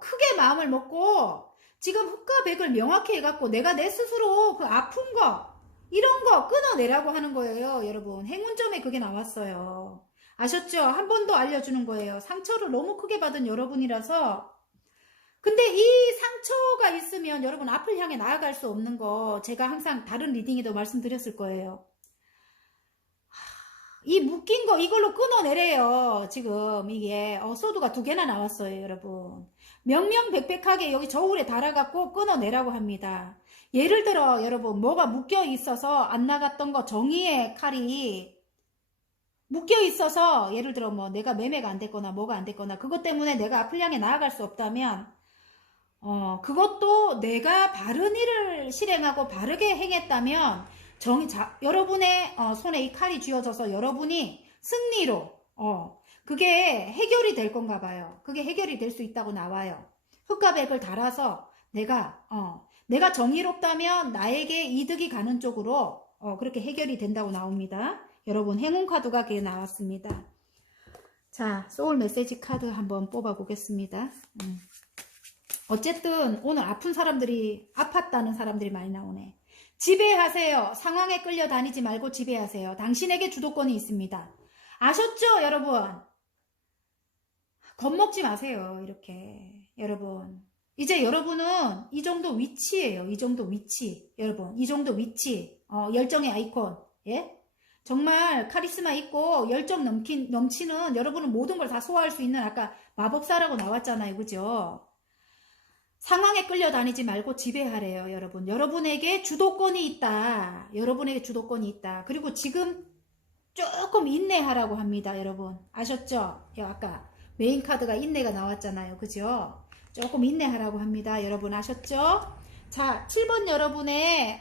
크게 마음을 먹고, 지금 흑과 백을 명확히 해갖고, 내가 내 스스로 그 아픈 거, 이런 거 끊어내라고 하는 거예요, 여러분. 행운점에 그게 나왔어요. 아셨죠? 한 번 더 알려주는 거예요. 상처를 너무 크게 받은 여러분이라서. 근데 이 상처가 있으면 여러분 앞을 향해 나아갈 수 없는 거 제가 항상 다른 리딩에도 말씀드렸을 거예요. 이 묶인 거 이걸로 끊어내래요. 지금 이게 소드가 2개나 나왔어요, 여러분. 명명백백하게 여기 저울에 달아갖고 끊어내라고 합니다. 예를 들어 여러분 뭐가 묶여 있어서 안 나갔던 거 정의의 칼이 묶여 있어서 예를 들어 뭐 내가 매매가 안 됐거나 뭐가 안 됐거나 그것 때문에 내가 앞을 향해 나아갈 수 없다면 그것도 내가 바른 일을 실행하고 바르게 행했다면 여러분의 손에 이 칼이 쥐어져서 여러분이 승리로 그게 해결이 될 건가 봐요. 그게 해결이 될 수 있다고 나와요. 흑과 백을 달아서 내가 정의롭다면 나에게 이득이 가는 쪽으로 그렇게 해결이 된다고 나옵니다. 여러분 행운 카드가 그게 나왔습니다. 자, 소울 메시지 카드 한번 뽑아 보겠습니다. 어쨌든 오늘 아픈 사람들이 아팠다는 사람들이 많이 나오네. 지배하세요. 상황에 끌려다니지 말고 지배하세요. 당신에게 주도권이 있습니다. 아셨죠, 여러분? 겁먹지 마세요. 이렇게 여러분. 이제 여러분은 이 정도 위치예요. 이 정도 위치. 여러분, 이 정도 위치. 열정의 아이콘. 예? 정말 카리스마 있고 열정 넘치는 여러분은 모든 걸 다 소화할 수 있는 아까 마법사라고 나왔잖아요. 그죠? 상황에 끌려다니지 말고 지배하래요. 여러분. 여러분에게 주도권이 있다. 여러분에게 주도권이 있다. 그리고 지금 조금 인내하라고 합니다. 여러분. 아셨죠? 아까 메인 카드가 인내가 나왔잖아요. 그죠? 조금 인내하라고 합니다. 여러분 아셨죠? 자, 7번 여러분의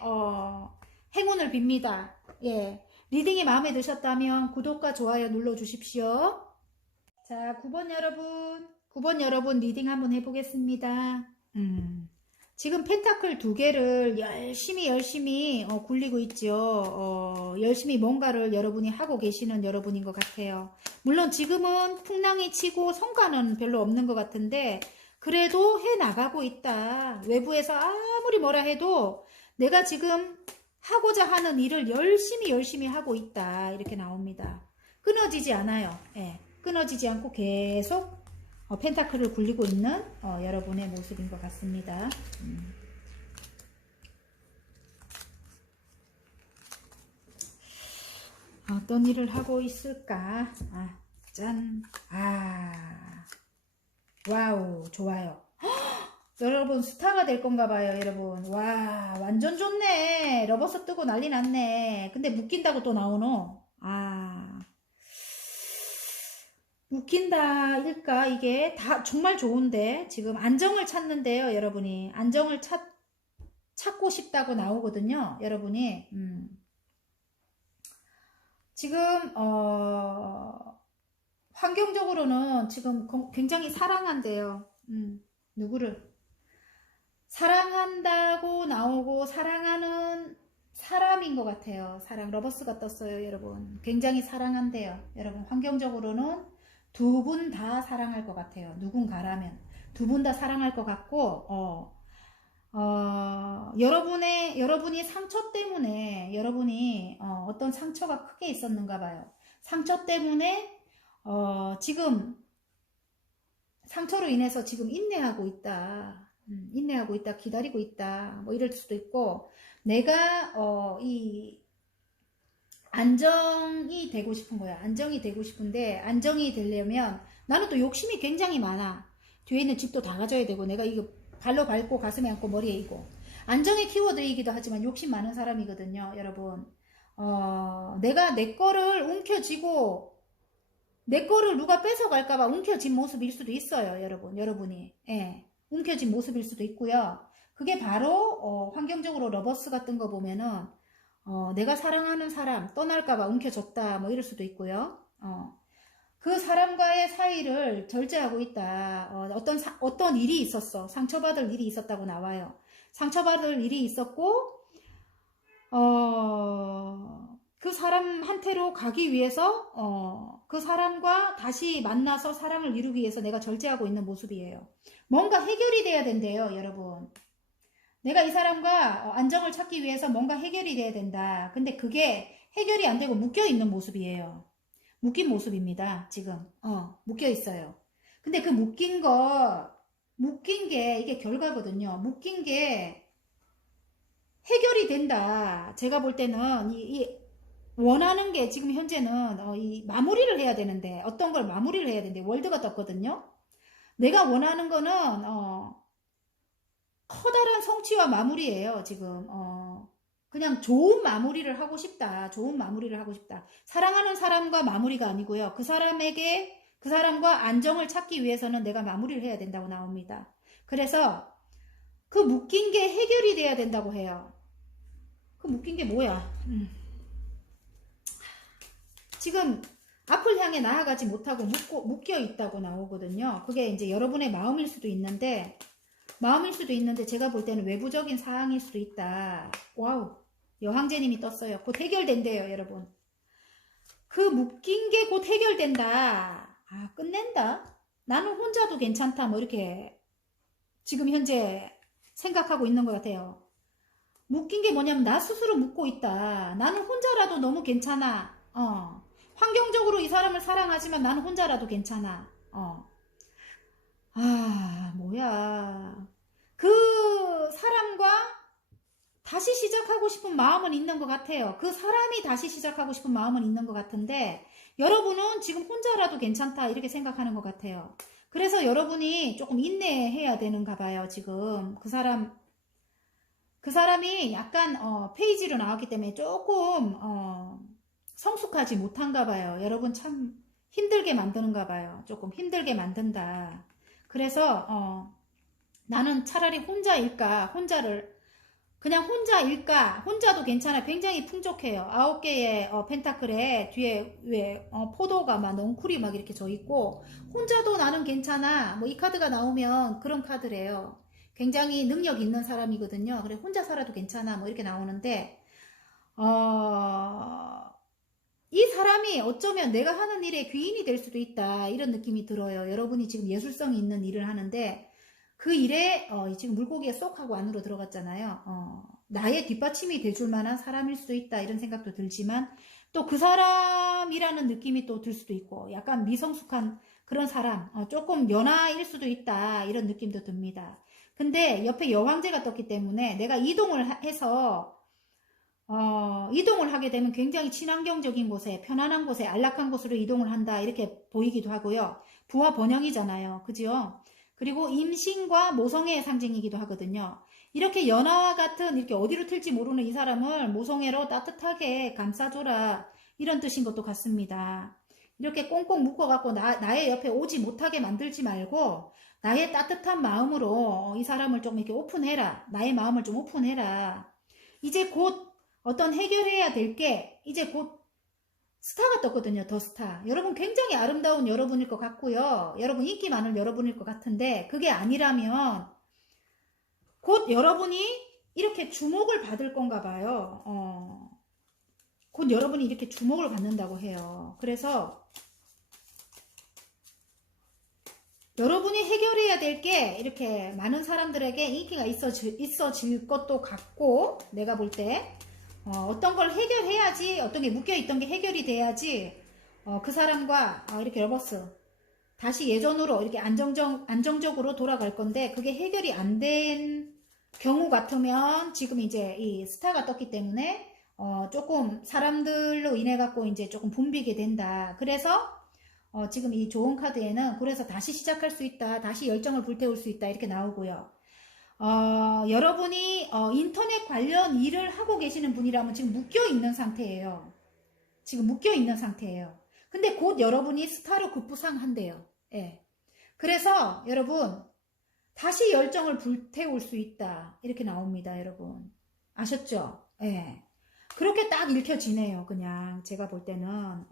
행운을 빕니다. 예. 리딩이 마음에 드셨다면 구독과 좋아요 눌러주십시오. 자, 9번 여러분 리딩 한번 해보겠습니다. 지금 펜타클 2개를 열심히 굴리고 있죠. 열심히 뭔가를 여러분이 하고 계시는 여러분인 것 같아요. 물론 지금은 풍랑이 치고 성과는 별로 없는 것 같은데 그래도 해나가고 있다. 외부에서 아무리 뭐라 해도 내가 지금 하고자 하는 일을 열심히 하고 있다. 이렇게 나옵니다. 끊어지지 않아요. 예, 끊어지지 않고 계속 펜타클을 굴리고 있는 여러분의 모습인 것 같습니다. 어떤 일을 하고 있을까? 짠. 와우, 좋아요. 여러분 스타가 될 건가 봐요, 여러분. 와, 완전 좋네. 러버스 뜨고 난리 났네. 근데 묶인다고 또 나오노? 웃긴다 일까 이게 다 정말 좋은데 지금 안정을 찾는데요 여러분이 안정을 찾고 싶다고 나오거든요. 여러분이 지금 환경적으로는 지금 굉장히 사랑한대요. 누구를 사랑한다고 나오고 사랑하는 사람인 것 같아요. 사랑 러버스가 떴어요. 여러분 굉장히 사랑한대요. 여러분 환경적으로는 두 분 다 사랑할 것 같아요. 누군가라면 두 분 다 사랑할 것 같고 여러분이 상처 때문에 여러분이 어떤 상처가 크게 있었는가 봐요. 상처 때문에 지금 상처로 인해서 지금 인내하고 있다. 인내하고 있다. 기다리고 있다. 뭐 이럴 수도 있고 내가 이 안정이 되고 싶은 거야. 안정이 되고 싶은데 안정이 되려면 나는 또 욕심이 굉장히 많아. 뒤에 있는 집도 다 가져야 되고 내가 이거 발로 밟고 가슴에 안고 머리에 이고 안정의 키워드이기도 하지만 욕심 많은 사람이거든요. 여러분 내가 내 거를 움켜쥐고 내 거를 누가 뺏어갈까봐 움켜쥔 모습일 수도 있어요. 여러분이 움켜쥔 모습일 수도 있고요. 그게 바로 환경적으로 러버스 같은 거 보면은 내가 사랑하는 사람 떠날까봐 움켜줬다 뭐 이럴 수도 있고요. 그 사람과의 사이를 절제하고 있다. 어떤 일이 있었어. 상처받을 일이 있었다고 나와요. 상처받을 일이 있었고 그 사람한테로 가기 위해서 그 사람과 다시 만나서 사랑을 이루기 위해서 내가 절제하고 있는 모습이에요. 뭔가 해결이 돼야 된대요. 여러분 내가 이 사람과 안정을 찾기 위해서 뭔가 해결이 돼야 된다. 근데 그게 해결이 안 되고 묶여있는 모습이에요. 묶인 모습입니다. 지금 묶여 있어요. 근데 그 묶인 게 이게 결과거든요. 묶인 게 해결이 된다. 제가 볼 때는 원하는 게 지금 현재는 이 마무리를 해야 되는데 어떤 걸 마무리를 해야 되는데 월드가 떴거든요. 내가 원하는 거는 커다란 성취와 마무리예요. 지금 그냥 좋은 마무리를 하고 싶다. 좋은 마무리를 하고 싶다. 사랑하는 사람과 마무리가 아니고요. 그 사람과 안정을 찾기 위해서는 내가 마무리를 해야 된다고 나옵니다. 그래서 그 묶인 게 해결이 돼야 된다고 해요. 그 묶인 게 뭐야? 지금 앞을 향해 나아가지 못하고 묶여 있다고 나오거든요. 그게 이제 여러분의 마음일 수도 있는데 제가 볼 때는 외부적인 사항일 수도 있다. 와우. 여황제님이 떴어요. 곧 해결된대요, 여러분. 그 묶인 게 곧 해결된다. 끝낸다. 나는 혼자도 괜찮다. 뭐 이렇게 지금 현재 생각하고 있는 것 같아요. 묶인 게 뭐냐면 나 스스로 묶고 있다. 나는 혼자라도 너무 괜찮아. 환경적으로 이 사람을 사랑하지만 나는 혼자라도 괜찮아. 뭐야. 그 사람과 다시 시작하고 싶은 마음은 있는 것 같아요. 그 사람이 다시 시작하고 싶은 마음은 있는 것 같은데 여러분은 지금 혼자라도 괜찮다 이렇게 생각하는 것 같아요. 그래서 여러분이 조금 인내해야 되는가 봐요. 지금 그 사람이 약간 페이지로 나왔기 때문에 조금 성숙하지 못한가 봐요. 여러분 참 힘들게 만드는가 봐요. 조금 힘들게 만든다. 그래서 나는 차라리 혼자일까? 혼자도 괜찮아. 굉장히 풍족해요. 9개의 펜타클에 뒤에 왜 포도가 막 넝쿨이 막 이렇게 져 있고 혼자도 나는 괜찮아. 뭐 이 카드가 나오면 그런 카드래요. 굉장히 능력 있는 사람이거든요. 그래 혼자 살아도 괜찮아. 뭐 이렇게 나오는데 이 사람이 어쩌면 내가 하는 일의 귀인이 될 수도 있다. 이런 느낌이 들어요. 여러분이 지금 예술성이 있는 일을 하는데 그 일에 지금 물고기에 쏙 하고 안으로 들어갔잖아요. 나의 뒷받침이 돼줄 만한 사람일 수도 있다. 이런 생각도 들지만 또 그 사람이라는 느낌이 또 들 수도 있고 약간 미성숙한 그런 사람, 조금 연하일 수도 있다. 이런 느낌도 듭니다. 근데 옆에 여왕제가 떴기 때문에 내가 이동을 해서 이동을 하게 되면 굉장히 친환경적인 곳에 편안한 곳에 안락한 곳으로 이동을 한다 이렇게 보이기도 하고요. 부와 번영이잖아요. 그죠? 그리고 임신과 모성애의 상징이기도 하거든요. 이렇게 연하와 같은 이렇게 어디로 튈지 모르는 이 사람을 모성애로 따뜻하게 감싸줘라 이런 뜻인 것도 같습니다. 이렇게 꽁꽁 묶어갖고 나의 옆에 오지 못하게 만들지 말고 나의 따뜻한 마음으로 이 사람을 좀 이렇게 오픈해라. 나의 마음을 좀 오픈해라. 이제 곧 어떤 해결해야 될 게 이제 곧 스타가 떴거든요. 더 스타. 여러분 굉장히 아름다운 여러분일 것 같고요. 여러분 인기 많은 여러분일 것 같은데 그게 아니라면 곧 여러분이 이렇게 주목을 받을 건가 봐요. 곧 여러분이 이렇게 주목을 받는다고 해요. 그래서 여러분이 해결해야 될 게 이렇게 많은 사람들에게 인기가 있어질 것도 같고 내가 볼 때 어떤 걸 해결해야지 어떤 게 묶여있던 게 해결이 돼야지 그 사람과 이렇게 러버스 다시 예전으로 이렇게 안정적으로 돌아갈 건데 그게 해결이 안 된 경우 같으면 지금 이제 이 스타가 떴기 때문에 조금 사람들로 인해 갖고 이제 조금 붐비게 된다. 그래서 지금 이 좋은 카드에는 그래서 다시 시작할 수 있다. 다시 열정을 불태울 수 있다. 이렇게 나오고요. 여러분이 인터넷 관련 일을 하고 계시는 분이라면 지금 묶여있는 상태예요. 지금 묶여있는 상태예요. 근데 곧 여러분이 스타로 급부상한대요. 예. 그래서 여러분 다시 열정을 불태울 수 있다. 이렇게 나옵니다. 여러분. 아셨죠? 예. 그렇게 딱 읽혀지네요. 그냥 제가 볼 때는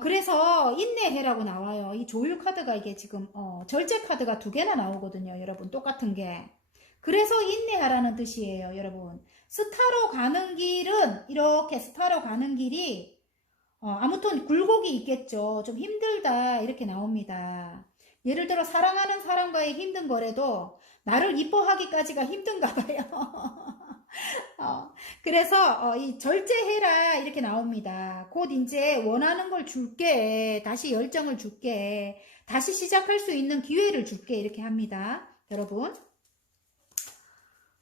그래서 인내해라고 나와요. 이 조율 카드가 이게 지금 절제 카드가 2개나 나오거든요. 여러분 똑같은 게. 그래서 인내하라는 뜻이에요. 여러분. 스타로 가는 길은 이렇게 스타로 가는 길이 아무튼 굴곡이 있겠죠. 좀 힘들다 이렇게 나옵니다. 예를 들어 사랑하는 사람과의 힘든 거래도 나를 이뻐하기까지가 힘든가 봐요. 그래서 이 절제해라 이렇게 나옵니다. 곧 이제 원하는 걸 줄게. 다시 열정을 줄게. 다시 시작할 수 있는 기회를 줄게. 이렇게 합니다. 여러분.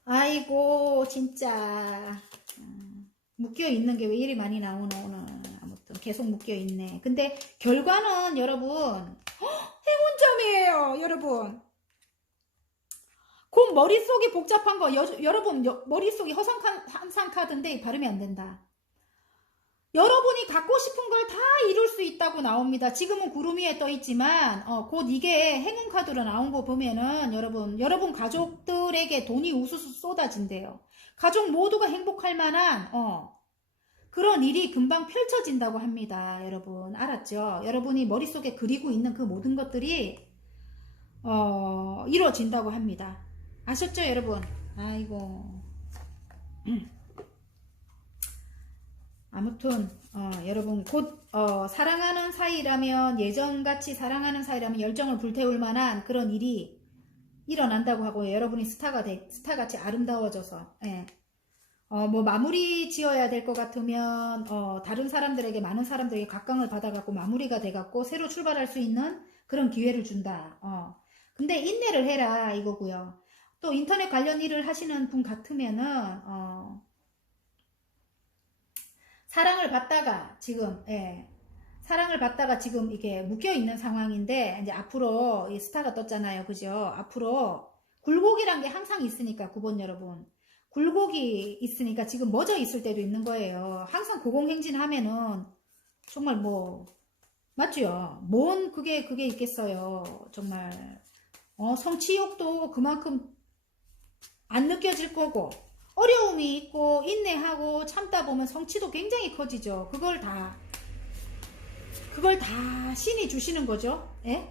아이고 진짜 묶여있는 게 왜 이리 많이 나오나 오늘. 아무튼 계속 묶여있네. 근데 결과는 여러분 행운점이에요. 여러분. 곧 머릿속이 복잡한 거 여러분 머릿속이 허상한 카드인데 발음이 안 된다. 여러분이 갖고 싶은 걸 다 이룰 수 있다고 나옵니다. 지금은 구름 위에 떠 있지만 곧 이게 행운 카드로 나온 거 보면은 여러분 가족들에게 돈이 우수수 쏟아진대요. 가족 모두가 행복할 만한 그런 일이 금방 펼쳐진다고 합니다. 여러분 알았죠? 여러분이 머릿속에 그리고 있는 그 모든 것들이 이루어진다고 합니다. 아셨죠 여러분? 아이고 아무튼 여러분 곧 사랑하는 사이라면 예전같이 사랑하는 사이라면 열정을 불태울 만한 그런 일이 일어난다고 하고요. 여러분이 스타같이 아름다워져서 예. 뭐 마무리 지어야 될 것 같으면 다른 사람들에게 많은 사람들에게 각광을 받아갖고 마무리가 돼갖고 새로 출발할 수 있는 그런 기회를 준다. 근데 인내를 해라 이거고요. 또 인터넷 관련 일을 하시는 분 같으면은 사랑을 받다가 지금 사랑을 받다가 지금 이게 묶여 있는 상황인데 이제 앞으로 이 스타가 떴잖아요. 그죠? 앞으로 굴곡이란 게 항상 있으니까 9번 여러분. 굴곡이 있으니까 지금 멎어 있을 때도 있는 거예요. 항상 고공행진 하면은 정말 뭐 맞죠? 뭔 그게 있겠어요. 정말 성취욕도 그만큼 안 느껴질 거고 어려움이 있고 인내하고 참다 보면 성취도 굉장히 커지죠. 그걸 다 신이 주시는 거죠. 예?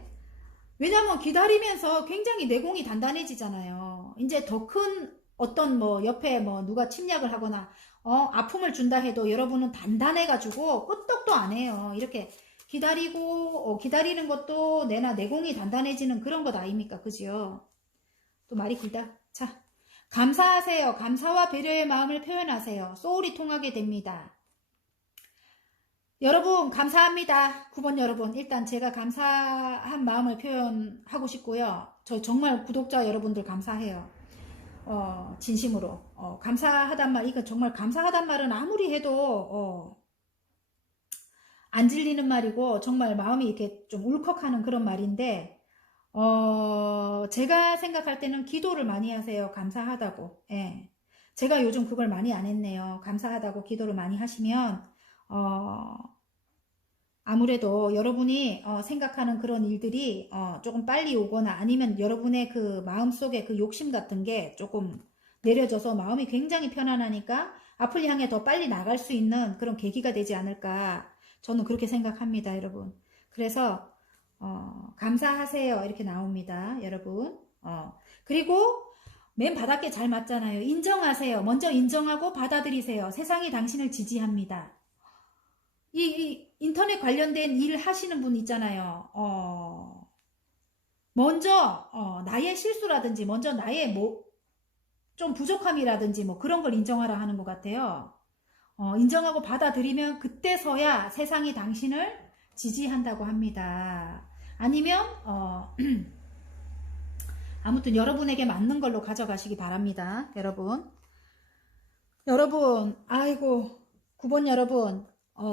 왜냐면 기다리면서 굉장히 내공이 단단해지잖아요. 이제 더 큰 어떤 뭐 옆에 뭐 누가 침략을 하거나 아픔을 준다 해도 여러분은 단단해가지고 끄떡도 안 해요. 이렇게 기다리고 기다리는 것도 내나 내공이 단단해지는 그런 것 아닙니까? 그지요? 또 말이 길다. 자, 감사하세요. 감사와 배려의 마음을 표현하세요. 소울이 통하게 됩니다. 여러분 감사합니다. 9번 여러분 일단 제가 감사한 마음을 표현하고 싶고요. 저 정말 구독자 여러분들 감사해요. 진심으로 감사하단 말 이거 정말 감사하단 말은 아무리 해도 안 질리는 말이고 정말 마음이 이렇게 좀 울컥하는 그런 말인데 제가 생각할 때는 기도를 많이 하세요. 감사하다고. 예. 제가 요즘 그걸 많이 안 했네요. 감사하다고 기도를 많이 하시면 아무래도 여러분이 생각하는 그런 일들이 조금 빨리 오거나 아니면 여러분의 그 마음속에 그 욕심 같은 게 조금 내려져서 마음이 굉장히 편안하니까 앞을 향해 더 빨리 나갈 수 있는 그런 계기가 되지 않을까 저는 그렇게 생각합니다, 여러분. 그래서 감사하세요 이렇게 나옵니다, 여러분. 그리고 맨 바닥에 잘 맞잖아요. 인정하세요. 먼저 인정하고 받아들이세요. 세상이 당신을 지지합니다. 이 인터넷 관련된 일 하시는 분 있잖아요. 먼저 나의 실수라든지 먼저 나의 뭐 좀 부족함이라든지 뭐 그런 걸 인정하라 하는 것 같아요. 인정하고 받아들이면 그때서야 세상이 당신을 지지한다고 합니다. 아니면 아무튼 여러분에게 맞는 걸로 가져가시기 바랍니다. 여러분 아이고 9번 여러분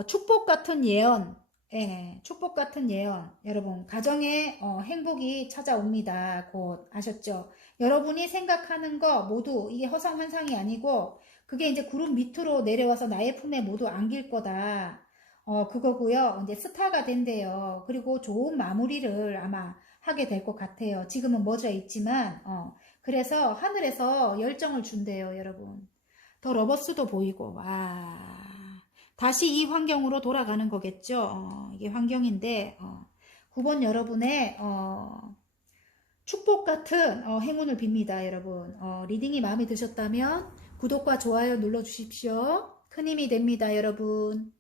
축복 같은 예언 예, 축복 같은 예언 여러분 가정에 행복이 찾아옵니다. 곧 아셨죠? 여러분이 생각하는 거 모두 이게 허상환상이 아니고 그게 이제 구름 밑으로 내려와서 나의 품에 모두 안길 거다. 그거고요. 이제 스타가 된대요. 그리고 좋은 마무리를 아마 하게 될 것 같아요. 지금은 멎어 있지만 그래서 하늘에서 열정을 준대요, 여러분. 더 러버스도 보이고 와 다시 이 환경으로 돌아가는 거겠죠. 이게 환경인데 9번 여러분의 축복 같은 행운을 빕니다, 여러분. 리딩이 마음에 드셨다면 구독과 좋아요 눌러주십시오. 큰 힘이 됩니다, 여러분.